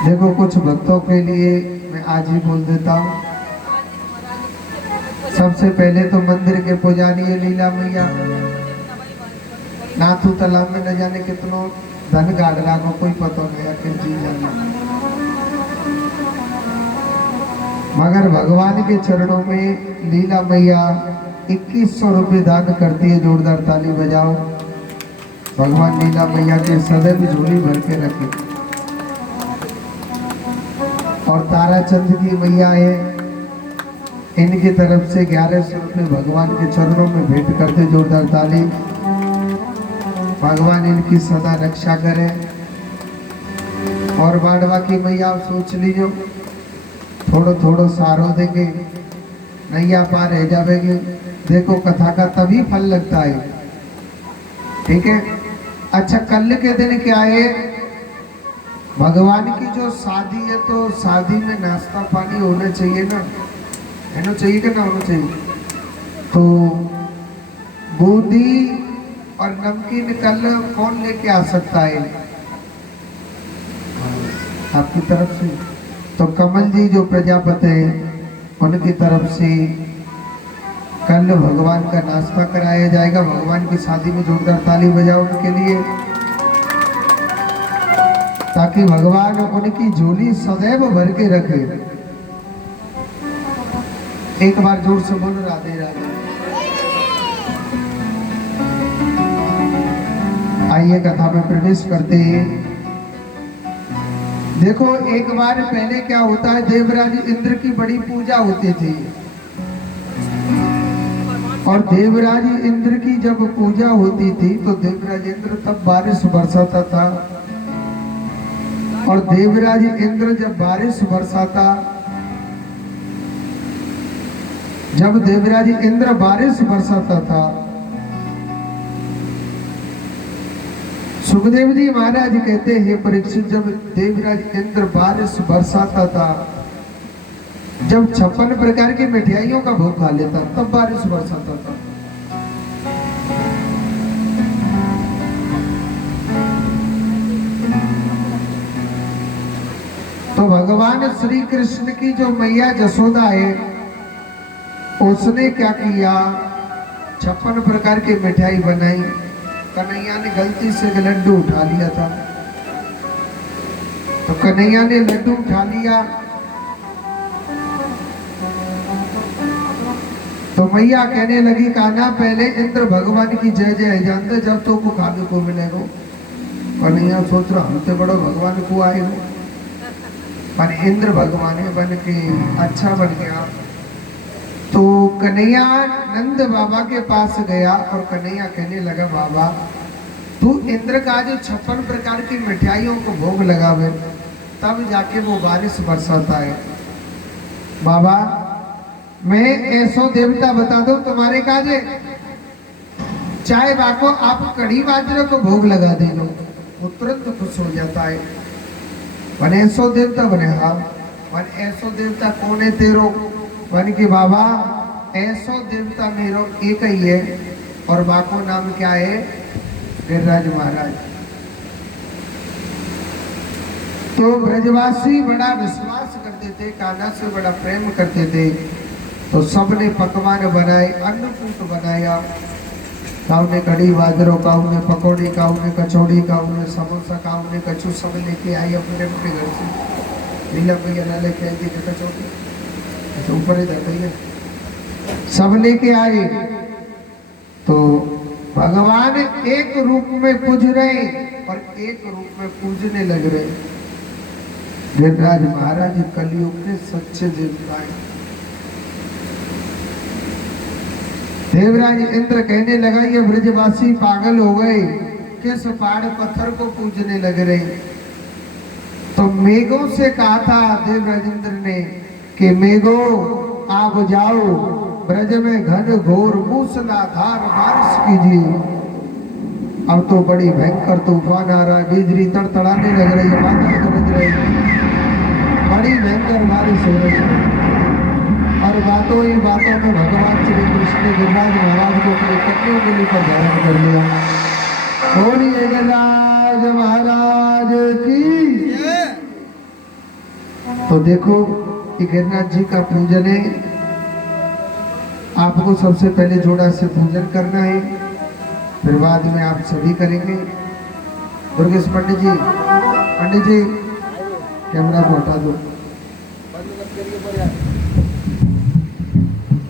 देखो कुछ भक्तों के लिए मैं आज ही बोल देता हूँ। सबसे पहले तो मंदिर के पुजारी है लीला मैया। नाथू तालाब में न जाने कितनो धन गाड़ला को कोई पता नहीं किन चीज जाना, मगर भगवान के चरणों में लीला मैया 2100 रुपये दान करती है। जोरदार ताली बजाओ। भगवान लीला मैया के सदैव झोली भर के रखे। और ताराचंद की मैया है, इनकी तरफ से 1100 रुपये भगवान के चरणों में भेंट करते। जोरदार ताली। भगवान इनकी सदा रक्षा करे। और बाड़वा की मैया आप सोच लीजिए, थोड़ो थोड़ो सारो देंगे नैया पार रह जाएगी। देखो कथा का तभी फल लगता है, ठीक है। अच्छा, कल के दिन क्या है, भगवान की जो शादी है तो शादी में नाश्ता पानी होना चाहिए ना, है ना, चाहिए कि ना होना चाहिए। तो बूंदी और नमकीन कल कौन लेके आ सकता है आपकी तरफ से? तो कमल जी जो प्रजापति हैं उनकी तरफ से कल भगवान का नाश्ता कराया जाएगा। भगवान की शादी में जोरदार ताली बजाओ उनके लिए, ताकि भगवान उनकी झोली सदैव भर के रखे। एक बार जोर से बोलो राधे राधे। आइए कथा में प्रवेश करते हैं। देखो एक बार पहले क्या होता है, देवराज इंद्र की बड़ी पूजा होती थी। और देवराज इंद्र की जब पूजा होती थी तो देवराज इंद्र तब बारिश बरसाता था। और देवराज इंद्र जब बारिश बरसाता, जब देवराज इंद्र बारिश बरसाता था, सुखदेव जी महाराज कहते हैं परीक्षित, जब देवराज इंद्र बारिश बरसाता था, जब 56 प्रकार की मिठाइयों का भोग खा लेता तब बारिश बरसाता था। तो भगवान श्री कृष्ण की जो मैया जसोदा है उसने क्या किया, 56 प्रकार की मिठाई बनाई। कन्हैया ने गलती से लड्डू उठा लिया था, तो कन्हैया ने लड्डू उठा लिया तो मैया कहने लगी, कान्हा पहले इंद्र भगवान की जय जय जानते, जब तो को खाने को मिलेगा। कन्हैया सोच रहा हम तो बड़ो भगवान को आए हो, पर इंद्र भगवान बन के अच्छा बन गया। तो कन्हैया नंद बाबा के पास गया और कन्हैया कहने लगा, बाबा तू इंद्र का जो 56 प्रकार की मिठाइयों को भोग लगावे तब जाके वो बारिश बरसाता है। बाबा मैं ऐसो देवता बता दो तुम्हारे काजे, चाहे बाको आप कड़ी बाजरे को भोग लगा दे लो, वो तुरंत खुश हो जाता है। वन ऐसो देवता बने, हाँ वन ऐसो देवता कौन है तेरो? वन की बाबा ऐसो देवता मेरो एक ही है, और बाको नाम क्या है? गिरिराज महाराज। तो ब्रजवासी बड़ा विश्वास करते थे, कान्हा से बड़ा प्रेम करते थे। तो सबने पकवान बनाए, अन्नकूट बनाया। काऊ ने कड़ी बाजरो, काऊ ने पकौड़ी, काऊ ने कचौड़ी, काऊ ने समोसा, काऊ ने कचू, सब लेके आई अपने अपने घर से। लीला भैया ना लेके आई थी कचौड़ी, ऊपर ही रहती है, सब लेके आए। तो भगवान एक रूप में पूज रहे और एक रूप में पूजने लग रहे। गिरिराज महाराज कलयुग के सच्चे देवता हैं। देवराज इंद्र कहने लगा, ये ब्रजवासी पागल हो गए, किस पहाड़ पत्थर को पूजने लग रहे। तो मेघों से कहा था देवराज इंद्र ने कि मेघो आप जाओ, ब्रज में घन घोर मूसलाधार बारिश कीजिए। अब तो बड़ी भयंकर तूफान आ रहा है, बिजली तड़तड़ाने लग रही है, बादल गरज रहे हैं, बड़ी भयंकर बारिश हो रही है। और बातों ही बातों में भगवान श्री कृष्ण ने गिरिराज महाराज को अपनी कन्या के पर धारण कर लिया। बोलिए गिरिराज महाराज की। तो देखो कि गिरिराज जी का पूजन है, आपको सबसे पहले जोड़ा से पूजन करना है, फिर बाद में आप सभी करेंगे। दुर्गेश पंडित जी कैमरा को हटा दो।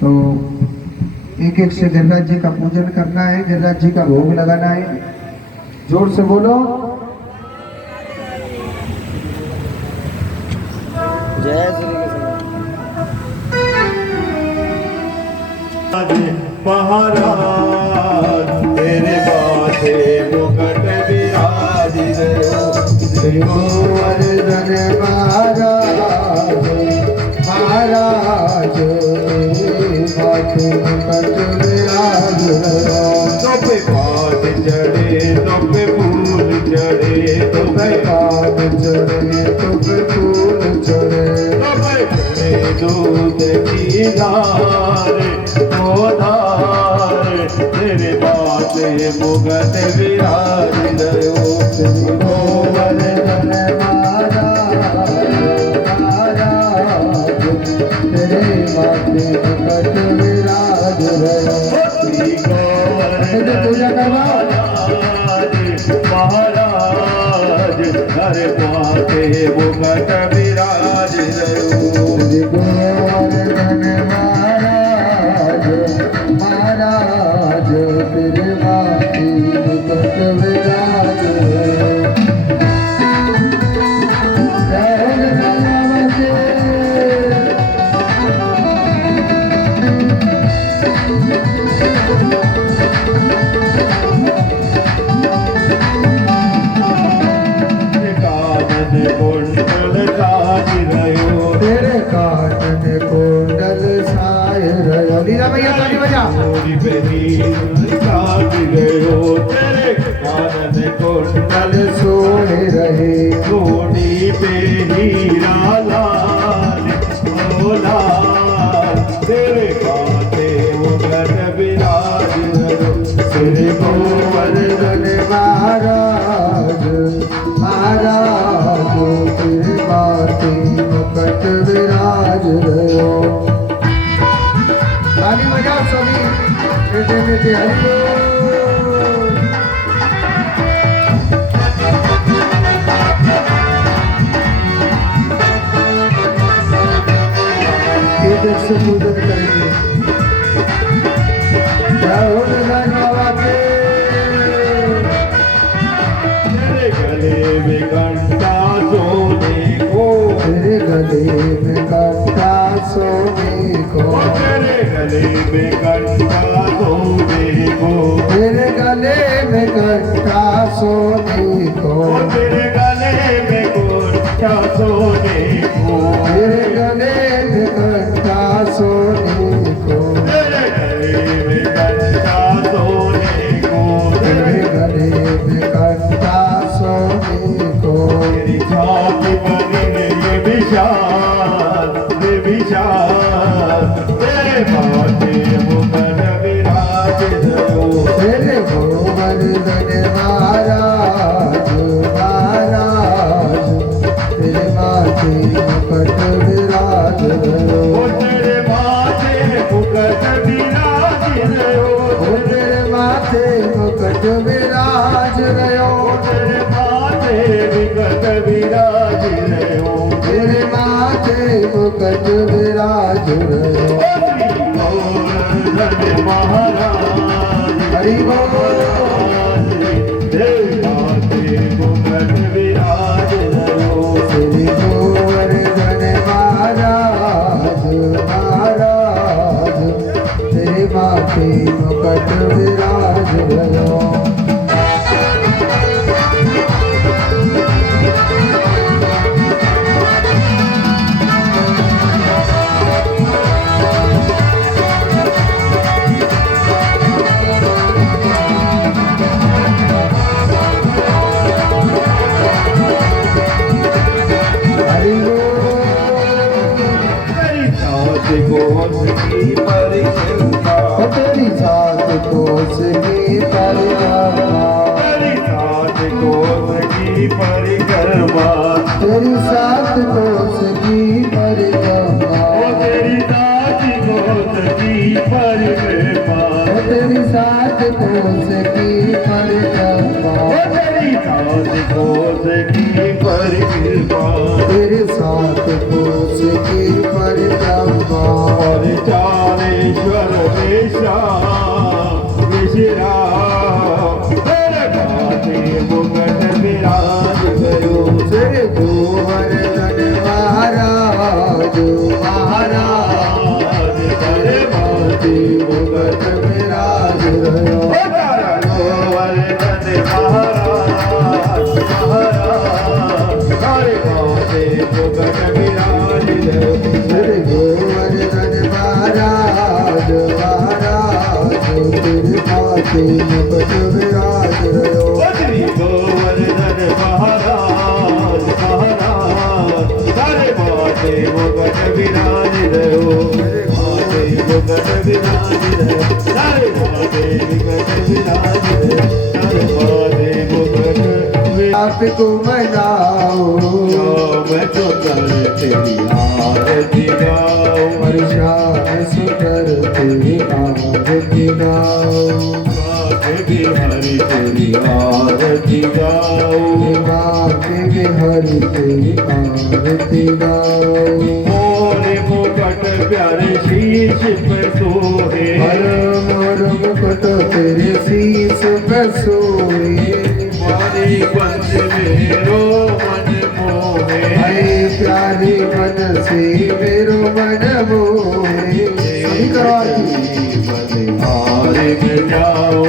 तो एक एक से गिरिराज जी का पूजन करना है, गिरिराज जी का भोग लगाना है। जोर से बोलो जय श्री कृष्ण। महाराज तेरे माथे मुकुट विराज श्री गोवर्धन महाराज महाराज माथे मुकुट विराज तो पे पात चढ़े तो पे फूल चढ़े तो पे पाद चढ़े तो पे फूल चढ़े तो पे चढ़े दूध की धार ओ धार तेरे माथे मुकुट विराज श्री गोवर्धन महाराज महाराज तेरे माथे मुकुट विराज श्री गोवर्धन पूजा करवा महाराज हरे माथे मुकुट विराज श्री गोवर्धन महाराज महाराज तेरे माथे मुकुट विराज कुंडल साज रहो तेरे कानन कुंडल साय रहो। लीला भैया ताली बजा। मोरी पे हीर साज गयो तेरे कानन कुंडल कल सोए रहे मोरी पे हीरा लाल ओ लाल तेरे कांटे मुकुट विराज श्री गोवर्धन महाराज महाराज तेरे माथे मुकुट विराज रहो। ताली बजाओ सभी मीठे मीठे हरि बोल। ये देख से पूजन करेंगे। जय हो गिरिराज बाबा के। तेरे गले में घंटा सोने को तेरे गले में घंटा सोने को तेरे गले में घंटा सोने को तेरे गले में घंटा सोने को तेरे गले में घंटा सोने को तेरे गले में घंटा सोने को तेरे गले में घंटा सोने को तेरे गले में घंटा सोने को तेरी छाती पर ये विशाल तेरे माथे मुकुट विराज तेरे गोवर्धन महाराज महाराज तेरे माथे मुकुट विराज ओ तेरे माथे मुकुट विराज ओ तेरे माथे मुकुट विराज रहो। तेरे माथे मुकुट विराज तेरे माथे मुकुट विराज रहो। महाराज हरि बोल। तेरे माथे मुकुट विराज श्री गोवर्धन महाराज महाराज तेरे माथे मुकुट विराज रहो। परिक्रमा तेरी सात कोस की परिक्रमा ओ तेरी सात कोस की परिक्रमा ओ तेरी सात कोस की परिक्रमा ओ तेरी सात कोस की परिक्रमा तेरी सात कोस की परिक्रमा और चारेश्वर देशा विशिरा मुगट विराज करो श्री गोवर्धन महाराज महाराज करे माती मुगट विराज रहो गोवर्धन महाराज महाराज करे माते मुगट विराज श्री गोवर्धन महाराज महाराज तेरी माती मुगट विराज रहो श्री गोवर्धन महाराज महाराज करे माते मुगट विराज रहो माते मुगट विराज रहो करे माते मुगट विराज रहो करे माते मुगट आपको मनाओ मैं तो कर तेरी आरती गाऊं परेशान सुकर तेरी आरती गाओ हरि तेरी आरती गाऊं के हरि तेरी आरती गाओ मोरे मुकट प्यारे शीश पे सोहे हर मोर मुकुट तेरे शीस पे सोए मारी बंद मेरो मन मोहे हाय प्यारे मन से मेरो मन मोहे सभी करवाती हारे में जाओ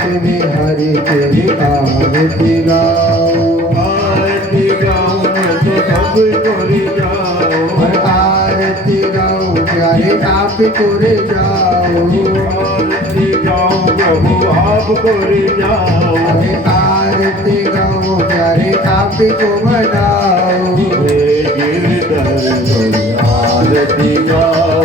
तेरी हरि तेरी आरती गाओ आरती गाऊं मैं तो सब कोरी जाओ हर आरती गाओ प्यारे आप कोरे जाओ आरती गाऊं प्रभु आप कोरी जाओ अरे आरती गाओ प्यारे आप को मनाओ हे गिरधर आरती गाओ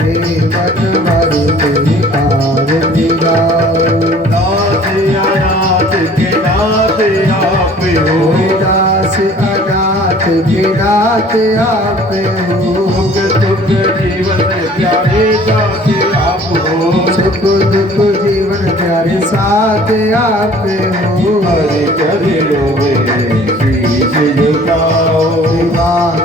हे मन मारी तेरी आरती गाओ नाथ अनाथ के नाथ आप हो हे दास अनाथ के नाथ आप हो सुख दुख जीवन प्यारे जाके आप हो सुख दुख जीवन प्यारे साथ आप हो हरि चरणों में शीश झुकाओ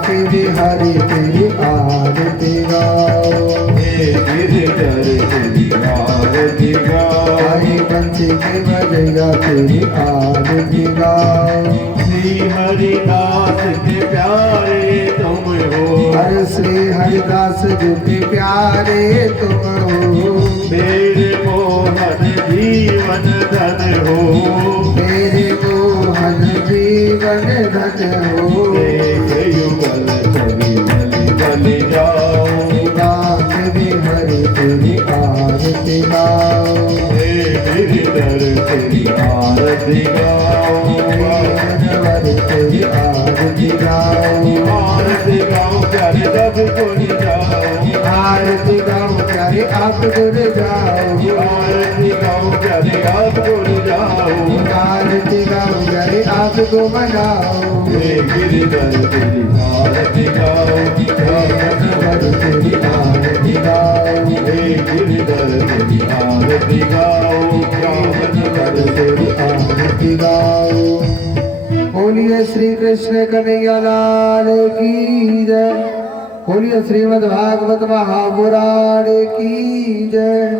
तेरी हरि तेरी आरती गाओ हे गिरधर तेरी आरती गाओ आई बंसी के बजैया तेरी आरती गाओ श्री हरिदास के प्यारे तुम हो हर श्री हरिदास जी के प्यारे तुम हो मेरे मोहन जीवन धन हो मेरे मोहन जीवन धन हो एक युगल कवि बलि बलि जाओ तेरी हरि तेरी आरती गाओ हे गिरधर तेरी आरती गाओ हरि तेरी आरती गाओ आरती गाओ प्यारे सब कोई जाओ आरती गाओ प्यारे आप गुर जाओ आरती गाओ प्यारे आप कोई जाओ आरती गाओ प्यारे आप को मनाओ हे गिरधर तेरी आरती गाओ हरि तेरी आरती गाओ हे गिरधर तेरी आरती गाओ हरि तेरी आरती गाओ बोलिए श्री कृष्ण कन्हैया लाल की जय बोलिए श्रीमद् भागवत महापुराण की जय।